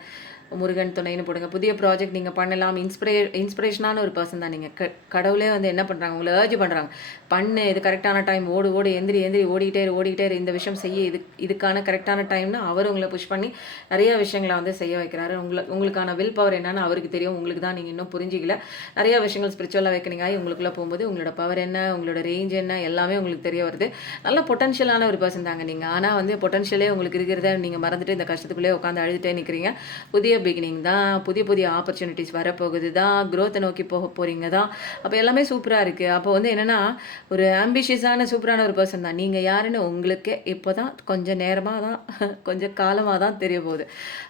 முருகன் துணைன்னு போடுங்க. புதிய ப்ராஜெக்ட் நீங்கள் பண்ணலாம். இன்ஸ்பிரேஷனான ஒரு பர்சன் தான் நீங்கள். கடவுளே வந்து என்ன பண்ணுறாங்க, உங்களை ஏர்ஜ் பண்ணுறாங்க. பண்ணு, இது கரெக்டான டைம், ஓடு ஓடு, எந்திரி எந்திரி, ஓடிக்கிட்டே இரு, இந்த விஷயம் செய்ய, இதுக்கான கரெக்டான டைம்னா அவர் உங்களை புஷ் பண்ணி நிறைய விஷயங்களை வந்து செய்ய வைக்கிறாரு. உங்களுக்கான வில் பவர் என்னன்னு அவருக்கு தெரியும். உங்களுக்கு தான் நீங்கள் இன்னும் புரிஞ்சிக்கல. நிறைய விஷயங்கள் ஸ்பிரிச்சுவலாக வைக்கணுங்க. உங்களுக்குள்ளே போகும்போது உங்களோட பவர் என்ன, உங்களோட ரேஞ்ச் என்ன, எல்லாமே உங்களுக்கு தெரிய வருது. நல்ல பொட்டன்ஷியலான ஒரு பர்சன் தாங்க நீங்கள். ஆனால் வந்து பொட்டன்ஷியலே உங்களுக்கு இருக்கிறத நீங்கள் மறந்துட்டு இந்த கஷ்டத்துக்குள்ளே உட்காந்து அழுதுகிட்டே நிற்கிறீங்க. புதிய பிகினிங் தான், புதிய ஆப்பர்ச்சுனிட்டிஸ் வரப்போகுது தான், க்ரோத்தை நோக்கி போக போகிறீங்க தான். அப்போ எல்லாமே சூப்பராக இருக்குது. அப்போ வந்து என்னென்னா, ஒரு ஆம்பிஷியஸான சூப்பரான ஒரு பர்சன் தான் நீங்கள். யாருன்னு உங்களுக்கே இப்போ தான் கொஞ்சம் நேரமாக தான் கொஞ்சம் காலமாக தான் தெரிய போகுது.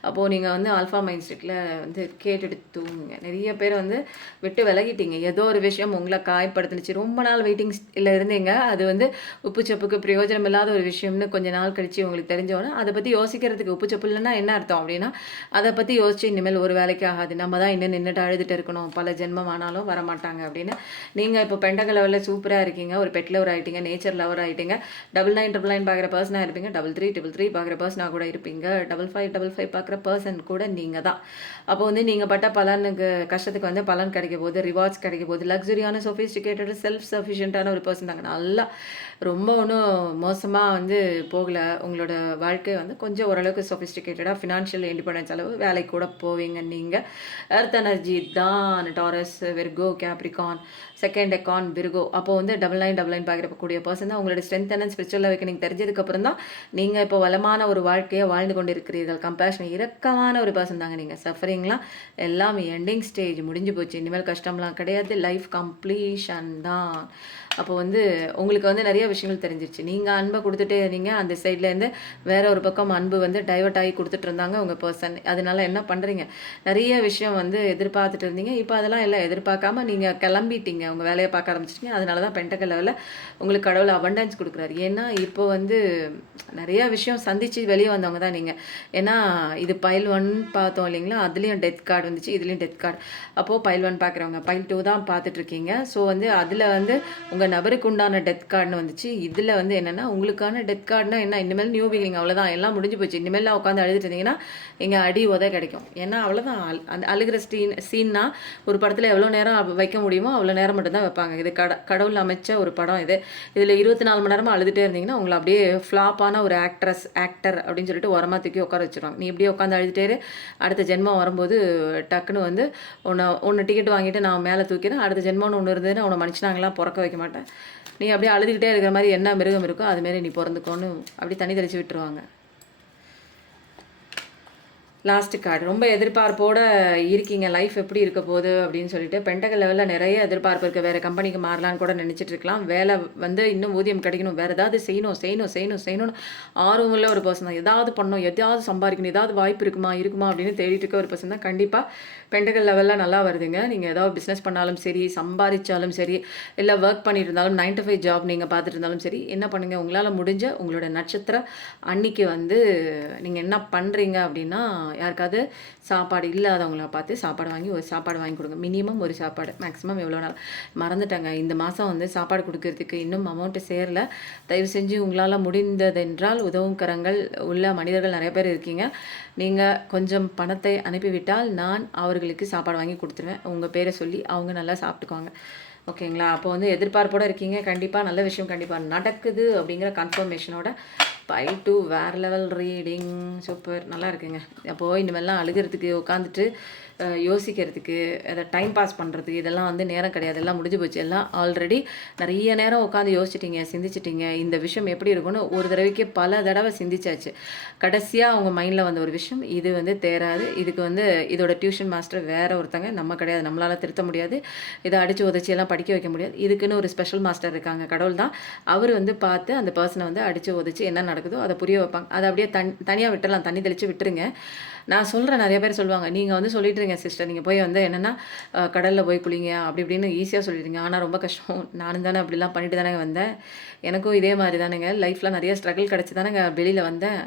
அப்போது நீங்கள் வந்து ஆல்ஃபா மைண்ட் செட்டில் வந்து கேட்டுட்டு தூங்குங்க. நிறைய பேர் வந்து விட்டு விலகிட்டீங்க. ஏதோ ஒரு விஷயம் உங்களை காயப்படுத்துனுச்சு. ரொம்ப நாள் வெயிட்டிங்ஸில் இருந்தீங்க. அது வந்து உப்பு சப்புக்கு பிரயோஜனம் இல்லாத ஒரு விஷயம்னு கொஞ்ச நாள் கழித்து உங்களுக்கு தெரிஞ்சோன்னா அதை பற்றி யோசிக்கிறதுக்கு, உப்பு சப்பு இல்லைன்னா என்ன அர்த்தம் அப்படின்னா, அதை பற்றி யோசிச்சு இனிமேல் ஒரு வேலைக்கு ஆகாது, நம்ம தான் இன்னும் நின்றுட்டு அழுதுட்டு இருக்கணும், பல ஜென்மம் ஆனாலும் வரமாட்டாங்க அப்படின்னு. நீங்கள் இப்போ பெண்டக லெவலில் சூப்பராக இருக்கீங்க. ஒரு பெட் லவர் ஆகிட்டீங்க, நேச்சர் லவர் ஆகிட்டீங்க. 9999 பார்க்குற பர்சனாக இருப்பீங்க. 3333 பார்க்குற பர்சனாக கூட இருப்பீங்க. 5555 பார்க்குற பர்சன் கூட நீங்கள் தான். அப்போ வந்து நீங்கள் பட்ட பலனுக்கு, கஷ்டத்துக்கு வந்து பலன் கிடைக்க போது, ரிவார்ட்ஸ் கிடைக்க போது. லக்ஸுரியான, சொஃபிஸ்டிகேட்டட், செல்ஃப் சஃபிஷியண்ட்டான ஒரு பர்சன் தாங்க. நல்லா ரொம்ப ஒன்றும் மோசமாக வந்து போகலை. உங்களோட வாழ்க்கை வந்து கொஞ்சம் ஓரளவுக்கு சொஃபிஸ்டிகேட்டடாக, ஃபினான்ஷியல் இண்டிபெண்டன்ஸ் அளவு வேலைக்கு கூட போவீங்க நீங்கள். எர்த் எனர்ஜி தான் டாரஸ், விர்கோ, கேப்ரிகான், செகண்ட் எக்கான் விர்கோ. அப்போ வந்து 9999 பார்க்கக்கூடிய பர்சன் தான். உங்களோட ஸ்ட்ரென்த் அண்ட் ஸ்பிரிச்சுவல் அவேக்கனிங் தெரிஞ்சதுக்கப்புறம் தான் நீங்கள் இப்போ வளமான ஒரு வாழ்க்கையை வாழ்ந்து கொண்டு இருக்கிறீர்கள். கம்பேஷன், இரக்கமான ஒரு பர்சன் தாங்க நீங்கள். சஃபரிங்லாம் எல்லாம் எண்டிங் ஸ்டேஜ் முடிஞ்சு போச்சு. இனிமேல் கஷ்டம்லாம் கிடையாது. லைஃப் கம்ப்ளீஷன் தான். அப்போ வந்து உங்களுக்கு வந்து நிறைய விஷயங்கள் தெரிஞ்சிருச்சு. நீங்கள் அன்பை கொடுத்துட்டே இருந்தீங்க, அந்த சைட்லேருந்து வேற ஒரு பக்கம் அன்பு வந்து டைவர்ட் ஆகி கொடுத்துட்டு இருந்தாங்க உங்கள் பர்சன். அதனால என்ன பண்ணுறீங்க, நிறைய விஷயம் வந்து எதிர்பார்த்துட்டு இருந்தீங்க. இப்போ அதெல்லாம் எல்லாம் எதிர்பார்க்காம நீங்கள் கிளம்பிட்டீங்க, உங்கள் வேலையை பார்க்க ஆரம்பிச்சிட்டிங்க. அதனால தான் பென்டக்கல் லெவலில் உங்களுக்கு கடவுள் அபண்டன்ஸ் கொடுக்குறாரு. ஏன்னா இப்போ வந்து நிறைய விஷயம் சந்தித்து வெளியே வந்தவங்க தான் நீங்கள். ஏன்னா இது பைல் 1 பார்த்தோம் இல்லைங்களா, அதுலேயும் டெத் கார்டு வந்துச்சு, இதுலேயும் டெத் கார்டு. அப்போது பைல் 1 பார்க்குறவங்க பைல் 2 தான் பார்த்துட்ருக்கீங்க. ஸோ வந்து அதில் வந்து உங்கள் நபருக்கு உண்டான டெத் கார்டுன்னு வந்துச்சு. இதில் வந்து என்னென்னா, உங்களுக்கான டெத் கார்டுனா என்ன, இனிமேல் நியூ பிகினிங், அவ்வளோதான், எல்லாம் முடிஞ்சு போச்சு. இனிமேல் உட்காந்து அழுதுட்டு இருந்தீங்கன்னா இங்கே அடி உதை கிடைக்கும். ஏன்னா அவ்வளோதான். அந்த அழுகிற சீன்னா ஒரு படத்தில் எவ்வளோ நேரம் வைக்க முடியுமோ அவ்வளோ நேரம் மட்டும்தான் வைப்பாங்க. இது கடவுள் அமைச்ச ஒரு படம் இது. இதில் 24 மணி நேரமாக அழுதுகிட்டே இருந்தீங்கன்னா உங்களை அப்படியே ஃப்ளாப்பான ஒரு ஆக்டர் அப்படின்னு சொல்லிட்டு உரமா தூக்கி உட்கார வச்சுருவாங்க. நீ இப்படியே உட்காந்து அழுதுகிட்டே அடுத்த ஜென்மம் வரும்போது டக்குன்னு வந்து ஒன்று டிக்கெட் வாங்கிட்டு நான் மேலே தூக்கிறேன், அடுத்த ஜென்மம்னு ஒன்று இருந்ததுன்னு அவனை மனுஷனாங்களாம் பிறக்க வைக்க மாட்டேன், நீ அப்படியே அழுதுகிட்டே இருக்கிற மாதிரி என்ன மிருகம் இருக்கோ அதுமாரி நீ பிறந்துக்கோன்னு அப்படி தண்ணி தெளித்து விட்டுருவாங்க. லாஸ்ட் கார்டு, ரொம்ப எதிர்பார்ப்போடு இருக்கீங்க, லைஃப் எப்படி இருக்க போகுது அப்படின்னு சொல்லிட்டு. பென்டகல் லெவலில் நிறைய எதிர்பார்ப்பு இருக்குது. வேறு கம்பெனிக்கு மாறலான்னு கூட நினச்சிட்டு இருக்கலாம். வேலை வந்து இன்னும் ஊதியம் கிடைக்கணும், வேறு ஏதாவது செய்யணும்னு ஆர்வமுள்ள ஒரு பர்சன் தான். ஏதாவது பண்ணணும், எதாவது சம்பாதிக்கணும், ஏதாவது வாய்ப்பு இருக்குமா அப்படின்னு தேடிட்டு இருக்க ஒரு பர்சன் தான். கண்டிப்பாக பென்டகல் லெவலில் நல்லா வருதுங்க. நீங்கள் ஏதாவது பிஸ்னஸ் பண்ணாலும் சரி, சம்பாதிச்சாலும் சரி, இல்லை ஒர்க் பண்ணிட்டு இருந்தாலும், 9 to 5 ஜாப் நீங்கள் பார்த்துட்டு இருந்தாலும் சரி, என்ன பண்ணுங்கள், உங்களால் முடிஞ்ச உங்களோட நட்சத்திரம் அன்னைக்கு வந்து நீங்கள் என்ன பண்ணுறீங்க அப்படின்னா, யாருக்காவது சாப்பாடு இல்லாதவங்கள பார்த்து ஒரு சாப்பாடு வாங்கி கொடுங்க. மினிமம் ஒரு சாப்பாடு, மேக்ஸிமம் எவ்வளோ நாள் மறந்துட்டாங்க. இந்த மாதம் வந்து சாப்பாடு கொடுக்கறதுக்கு இன்னும் அமௌண்ட்டு சேரல. தயவு செஞ்சு உங்களால் முடிந்ததென்றால் உதவும் கரங்கள் உள்ள மனிதர்கள் நிறைய பேர் இருக்கீங்க. நீங்கள் கொஞ்சம் பணத்தை அனுப்பிவிட்டால் நான் அவர்களுக்கு சாப்பாடு வாங்கி கொடுத்துருவேன். உங்கள் பேரை சொல்லி அவங்க நல்லா சாப்பிட்டுக்குவாங்க. ஓகேங்களா? அப்போ வந்து எதிர்பார்ப்போடு இருக்கீங்க. கண்டிப்பாக நல்ல விஷயம் கண்டிப்பாக நடக்குது அப்படிங்கிற கன்ஃபர்மேஷனோட பை டு வேறு லெவல் ரீடிங். சூப்பர், நல்லா இருக்குங்க. அப்போது இனிமேல்லாம் அழுகிறதுக்கு உட்காந்துட்டு யோசிக்கிறதுக்கு, அதை டைம் பாஸ் பண்ணுறதுக்கு இதெல்லாம் வந்து நேரம் கிடையாது. எல்லாம் முடிஞ்சு போச்சு. எல்லாம் ஆல்ரெடி நிறைய நேரம் உட்காந்து யோசிச்சிட்டிங்க, சிந்திச்சிட்டிங்க. இந்த விஷயம் எப்படி இருக்குன்னு ஒரு தடவைக்கு பல தடவை சிந்திச்சாச்சு. கடைசியாக அவங்க மைண்டில் வந்த ஒரு விஷயம், இது வந்து தேராது, இதுக்கு வந்து இதோட டியூஷன் மாஸ்டர் வேறு ஒருத்தங்க, நம்ம கிடையாது, நம்மளால் திருத்த முடியாது, இதை அடித்து உதச்சியெல்லாம் படிக்க வைக்க முடியாது. இதுக்குன்னு ஒரு ஸ்பெஷல் மாஸ்டர் இருக்காங்க, கடவுள் தான். அவர் வந்து பார்த்து அந்த பர்சனை வந்து அடித்து உதச்சி என்ன நடக்குதோ அதை புரிய வைப்பாங்க. அதை அப்படியே தனியாக விட்டுறலாம், தண்ணி தெளித்து விட்டுருங்க. நான் சொல்கிறேன், நிறைய பேர் சொல்லுவாங்க, நீங்கள் வந்து சொல்லிட்டுருங்க சிஸ்டர், நீங்கள் போய் வந்து என்னென்னா கடலில் போய் குளிங்க அப்படி இப்படின்னு ஈஸியாக சொல்லிடுங்க. ஆனால் ரொம்ப கஷ்டம். நானும் தானே அப்படிலாம் பண்ணிட்டு தானேங்க வந்தேன். எனக்கும் இதே மாதிரி தானேங்க லைஃப்பில் நிறைய ஸ்ட்ரகிள் கிடச்சி தானேங்க வெளியில் வந்தேன்.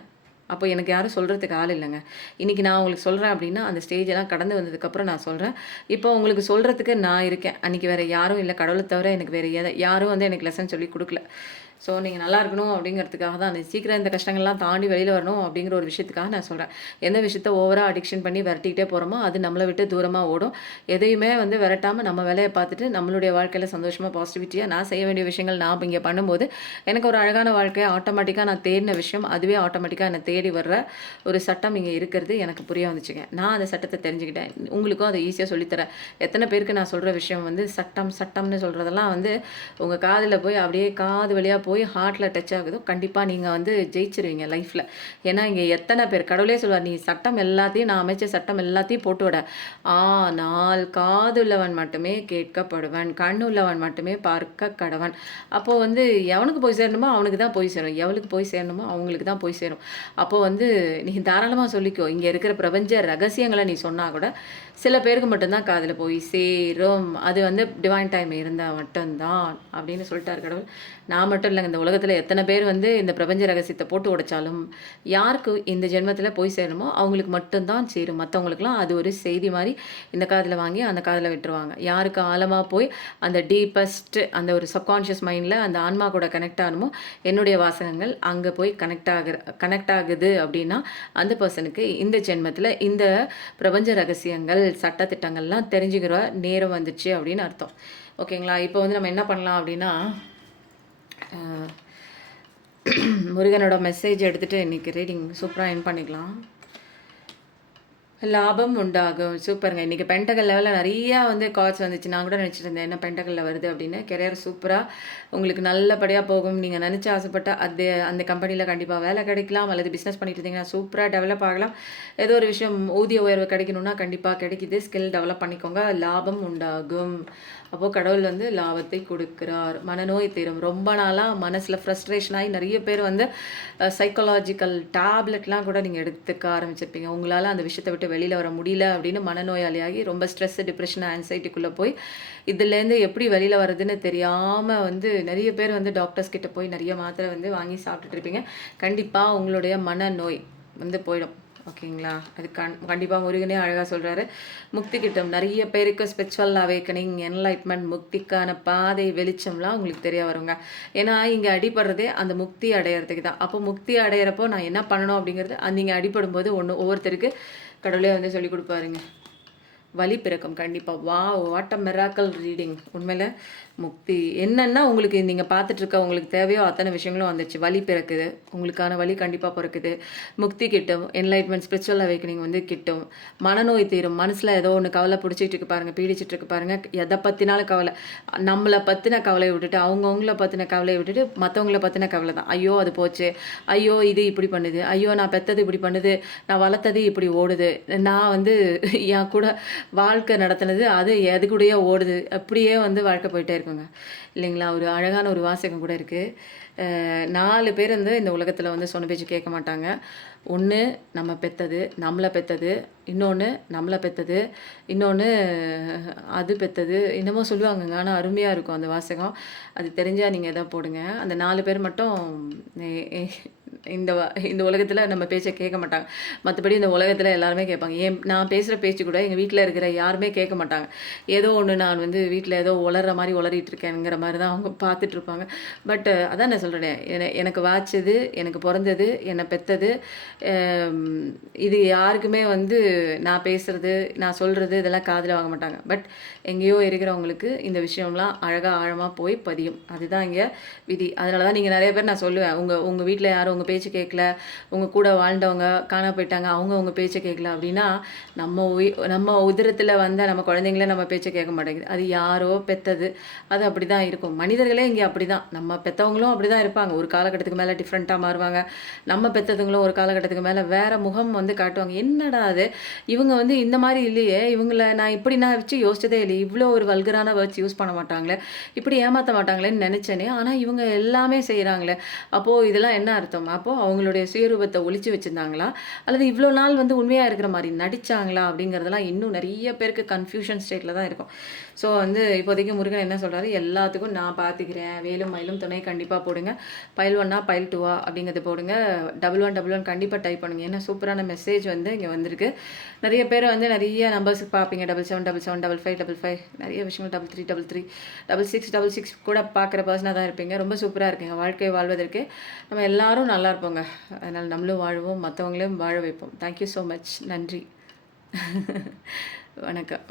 அப்போ எனக்கு யாரும் சொல்கிறதுக்கு ஆள் இல்லைங்க. இன்றைக்கி நான் உங்களுக்கு சொல்கிறேன் அப்படின்னா அந்த ஸ்டேஜெல்லாம் கடந்து வந்ததுக்கப்புறம் நான் சொல்கிறேன். இப்போ உங்களுக்கு சொல்கிறதுக்கு நான் இருக்கேன். அன்றைக்கி வேறு யாரும் இல்லை, கடவுளை தவிர எனக்கு வேறு யாரும் வந்து எனக்கு லெசன் சொல்லி கொடுக்கல. ஸோ நீங்கள் நல்லா இருக்கணும் அப்படிங்கிறதுக்காக தான் சீக்கிரம் இந்த கஷ்டங்கள்லாம் தாண்டி வெளியில் வரணும் அப்படிங்கிற ஒரு விஷயத்துக்காக நான் சொல்கிறேன். எந்த விஷயத்த ஓவராக அடிக்ஷன் பண்ணி விரட்டிக்கிட்டே போகிறோமோ அது நம்மளை விட்டு தூரமாக ஓடும். எதையுமே வந்து விரட்டாமல் நம்ம வேலையை பார்த்துட்டு நம்மளுடைய வாழ்க்கையில் சந்தோஷமாக பாசிட்டிவிட்டியாக நான் செய்ய வேண்டிய விஷயங்கள் நான் இங்கே பண்ணும்போது எனக்கு ஒரு அழகான வாழ்க்கையை ஆட்டோமேட்டிக்காக நான் தேடின விஷயம் அதுவே ஆட்டோமேட்டிக்காக என்னை தேடி வர்ற ஒரு சட்டம் இங்கே இருக்கிறது எனக்கு புரிய வந்துச்சுங்க. நான் அந்த சட்டத்தை தெரிஞ்சுக்கிட்டேன். உங்களுக்கும் அதை ஈஸியாக சொல்லித்தரேன். எத்தனை பேருக்கு நான் சொல்கிற விஷயம் வந்து சட்டம்னு சொல்கிறதெல்லாம் வந்து உங்கள் காதில் போய் அப்படியே காது வழியாக போய் ஹார்ட்டில் டச் ஆகுதோ கண்டிப்பாக நீங்கள் வந்து ஜெயிச்சிருவீங்க லைஃப்பில். ஏன்னா இங்கே எத்தனை பேர் கடவுளே சொல்லுவார், நீ சட்டம் எல்லாத்தையும் நான் அமைச்ச சட்டம் எல்லாத்தையும் போட்டு விட, ஆனால் காது உள்ளவன் மட்டுமே கேட்கப்படுவன், கண் உள்ளவன் மட்டுமே பார்க்க கடவன். அப்போது வந்து எவனுக்கு போய் சேரணுமோ அவனுக்கு தான் போய் சேரும், எவளுக்கு போய் சேரணுமோ அவங்களுக்கு தான் போய் சேரும். அப்போது வந்து நீ தாராளமாக சொல்லிக்கோ. இங்கே இருக்கிற பிரபஞ்ச ரகசியங்களை நீ சொன்னால் கூட சில பேருக்கு மட்டும்தான் காதில் போய் சேரும். அது வந்து டிவைன் டைம் இருந்தால் மட்டும்தான் அப்படின்னு சொல்லிட்டார் கடவுள். நான் மட்டும் இல்லைங்க, இந்த உலகத்தில் எத்தனை பேர் வந்து இந்த பிரபஞ்ச ரகசியத்தை போட்டு உடைச்சாலும் யாருக்கு இந்த ஜென்மத்தில் போய் சேரணுமோ அவங்களுக்கு மட்டும்தான் சேரும். மற்றவங்களுக்குலாம் அது ஒரு செய்தி மாதிரி இந்த காதில் வாங்கி அந்த காதில் விட்டுருவாங்க. யாருக்கு ஆழமாக போய் அந்த டீப்பஸ்ட் அந்த ஒரு சப்கான்ஷியஸ் மைண்டில் அந்த ஆன்மா கூட கனெக்ட் ஆகணுமோ என்னுடைய வாசகங்கள் அங்கே போய் கனெக்ட் ஆகுது அப்படின்னா அந்த பர்சனுக்கு இந்த ஜென்மத்தில் இந்த பிரபஞ்ச ரகசியங்கள் சட்டத்திட்டங்கள்லாம் தெரிஞ்சுக்கிற நேரம் வந்துச்சு அப்படின்னு அர்த்தம். ஓகேங்களா? இப்போ வந்து நம்ம என்ன பண்ணலாம் அப்படின்னா முருகனோட மெசேஜ் எடுத்துகிட்டு இன்றைக்கி ரீடிங் சூப்பராக என் பண்ணிக்கலாம். லாபம் உண்டாகும். சூப்பருங்க. இன்றைக்கி பென்டகல் லெவலில் நிறையா வந்து கால்ஸ் வந்துச்சு. நான் கூட நினச்சிட்டு இருந்தேன் என்ன பென்டகலில் வருது அப்படின்னு. கெரியர் சூப்பராக உங்களுக்கு நல்லபடியாக போகும். நீங்கள் நினச்சி ஆசைப்பட்ட அந்த கம்பெனியில் கண்டிப்பாக வேலை கிடைக்கலாம். அல்லது பிஸ்னஸ் பண்ணிட்டு இருந்தீங்கன்னா சூப்பராக டெவலப் ஆகலாம். ஏதோ ஒரு விஷயம் ஊதிய உயர்வு கிடைக்கணும்னா கண்டிப்பாக கிடைக்குது. ஸ்கில் டெவலப் பண்ணிக்கோங்க. லாபம் உண்டாகும். அப்போது கடவுள் வந்து லாபத்தை கொடுக்குறார். மனநோய் தீரும். ரொம்ப நாளாக மனசில் ஃப்ரஸ்ட்ரேஷன் ஆகி நிறைய பேர் வந்து சைக்காலஜிக்கல் டேப்லெட்லாம் கூட நீங்கள் எடுத்துக்க ஆரம்பிச்சிருப்பீங்க. உங்களால் அந்த விஷயத்தை விட்டு வெளியில் வர முடியல அப்படின்னு மனநோயாளியாகி ரொம்ப ஸ்ட்ரெஸ், டிப்ரெஷன், ஆன்சைட்டிக்குள்ளே போய் இதுலேருந்து எப்படி வெளியில் வர்றதுன்னு தெரியாமல் வந்து நிறைய பேர் வந்து டாக்டர்ஸ் கிட்ட போய் நிறைய மாத்திரை வந்து வாங்கி சாப்பிட்டுட்டு இருப்பீங்க. கண்டிப்பாக உங்களுடைய மனநோய் வந்து போயிடும். ஓகேங்களா? அது கண்டிப்பாக முருகனே அழகாக சொல்கிறாரு. முக்தி கிட்டும். நிறைய பேருக்கு ஸ்பிரிச்சுவல் அவேக்கனிங், என்லைட்மெண்ட், முக்திக்கான பாதை வெளிச்சம்லாம் உங்களுக்கு தெரிய வருங்க. ஏன்னா இங்கே அடிபடுறதே அந்த முக்தி அடையிறதுக்கு தான். அப்போ முக்தி அடையிறப்போ நான் என்ன பண்ணணும் அப்படிங்கிறது நீங்கள் அடிபடும்போது ஒவ்வொருத்தருக்கு கடவுளே வந்து சொல்லி கொடுப்பாருங்க. வழி பிறக்கும் கண்டிப்பாக. What a miracle reading. உண்மையில் முக்தி என்னென்னா உங்களுக்கு நீங்கள் பார்த்துட்ருக்க உங்களுக்கு தேவையோ அத்தனை விஷயங்களும் வந்துச்சு. வழி பிறக்குது, உங்களுக்கான வழி கண்டிப்பாக பிறக்குது. முக்தி கிட்டும். என்லைட்மெண்ட், ஸ்பிரிச்சுவல் அவேக்கனிங் வந்து கிட்டும். மனநோய் தீரும். மனசில் ஏதோ ஒன்று கவலை பிடிச்சிட்டு இருக்கு பாருங்கள், பீடிச்சிட்டு இருக்கு பாருங்கள். எதை பற்றினாலும் கவலை. நம்மளை பற்றின கவலையை விட்டுட்டு அவங்கவுங்கள பற்றின கவலையை விட்டுட்டு மற்றவங்கள பற்றின கவலை தான். ஐயோ அது போச்சு, ஐயோ இது இப்படி பண்ணுது, ஐயோ நான் பெற்றது இப்படி பண்ணுது, நான் வளர்த்தது இப்படி ஓடுது, நான் வந்து என் கூட வாழ்க்கை நடத்தினது அது எது கூடயே ஓடுது, அப்படியே வந்து வாழ்க்கை போயிட்டே இருக்குங்க இல்லைங்களா? ஒரு அழகான ஒரு வாசகம் கூட இருக்குது. 4 பேர் வந்து இந்த உலகத்தில் வந்து சொன்ன பேச்சு கேட்க மாட்டாங்க. ஒன்று நம்ம பெற்றது, நம்மளை பெற்றது, இன்னொன்று நம்மளை பெற்றது, இன்னொன்று அது பெற்றது, என்னமோ சொல்லுவாங்கங்க. ஆனால் அருமையாக இருக்கும் அந்த வாசகம். அது தெரிஞ்சால் நீங்கள் எதாவது போடுங்க. அந்த 4 பேர் மட்டும் இந்த உலகத்தில் நம்ம பேச்சை கேட்க மாட்டாங்க. மற்றபடி இந்த உலகத்தில் எல்லாருமே கேட்பாங்க. நான் பேசுகிற பேச்சு கூட எங்கள் வீட்டில் இருக்கிற யாருமே கேட்க மாட்டாங்க. ஏதோ ஒன்று நான் வந்து வீட்டில் ஏதோ உளற மாதிரி உளறிட்டு இருக்கேங்கிற மாதிரி தான் அவங்க பார்த்துட்ருப்பாங்க. பட் அதான் நான் சொல்கிறேன், எனக்கு வாய்ச்சது, எனக்கு பிறந்தது, என்னை பெற்றது, இது யாருக்குமே வந்து நான் பேசுகிறது, நான் சொல்கிறது இதெல்லாம் காதில் வாங்க மாட்டாங்க. பட் எங்கேயோ இருக்கிறவங்களுக்கு இந்த விஷயம்லாம் அழகாக ஆழமாக போய் பதியும். அதுதான் இங்கே விதி. அதனால தான் நீங்கள் நிறைய பேர் நான் சொல்லுவேன், உங்கள் வீட்டில் யாரும் உங்கள் பேச்சு கேட்கல, உங்கள் கூட வாழ்ந்தவங்க காணா போயிட்டாங்க, அவங்க பேச்சை கேட்கல அப்படின்னா நம்ம உதிரத்தில் வந்த நம்ம குழந்தைங்களே நம்ம பேச்சை கேட்க மாட்டேங்குது. அது யாரோ பெற்றது, அது அப்படி தான் இருக்கும். மனிதர்களே இங்கே அப்படி தான். நம்ம பெற்றவங்களும் அப்படி தான் இருப்பாங்க. ஒரு காலகட்டத்துக்கு மேலே டிஃப்ரெண்ட்டாக மாறுவாங்க. நம்ம பெற்றதுங்களும் ஒரு காலகட்டத்துக்கு மேலே வேறு முகம் வந்து காட்டுவாங்க. என்னடா அது, இவங்க வந்து இந்த மாதிரி இல்லையே, இவங்களை நான் இப்படி நான் வச்சு யோசிச்சதே இல்லை, இவ்வளோ ஒரு வல்கரான வேர்ட்ஸ் யூஸ் பண்ண மாட்டாங்களே, இப்படி ஏமாற்ற மாட்டாங்களேன்னு நினச்சேனே, ஆனால் இவங்க எல்லாமே செய்கிறாங்களே. அப்போது இதெல்லாம் என்ன அர்த்தம்? பார்க்கணும். அப்போ அவங்களுடைய சுயரூபத்த ஒளிச்சு வச்சிருந்தாங்களா? அல்லது இவ்ளோ நாள் வந்து உண்மையா இருக்கிற மாரி நடிச்சாங்களா? அப்படிங்கிறதெல்லாம் இன்னும் நெறைய பேருக்கு கன்ஃப்யூஷன் ஸ்டேட்ல தான் இருக்கும். ஸோ வந்து இப்போதைக்கு முருகன் என்ன சொல்றாரு, எல்லாத்துக்கும் நான் பார்த்துக்கிறேன். வேலும் மயிலும் துணை கண்டிப்பா போடுங்க. பைல் 1ஆ, பைல் 2ஆ அப்படிங்கிறத போடுங்க. 1111 கண்டிப்பா டைப் பண்ணுங்க. ஏன்னா சூப்பரான மெசேஜ் வந்து இங்க வந்திருக்கு. நெறைய பேர் வந்து நெறைய நம்பர்ஸ் பார்ப்பீங்க. 77, 77, 55, 55 நெறைய விஷயங்கள் 33, 33, 66, 66 கூட பார்க்குற பர்சனா தான் இருப்பீங்க. ரொம்ப சூப்பரா இருக்குங்க. வாழ்க்கை வாழ்வதற்கு நம்ம எல்லாரும் நல்லா இருப்போங்க. அதனால நம்மளும் வாழுவோம், மத்தவங்களையும் வாழ வைப்போம். Thank you so much. நன்றி. வணக்கம்.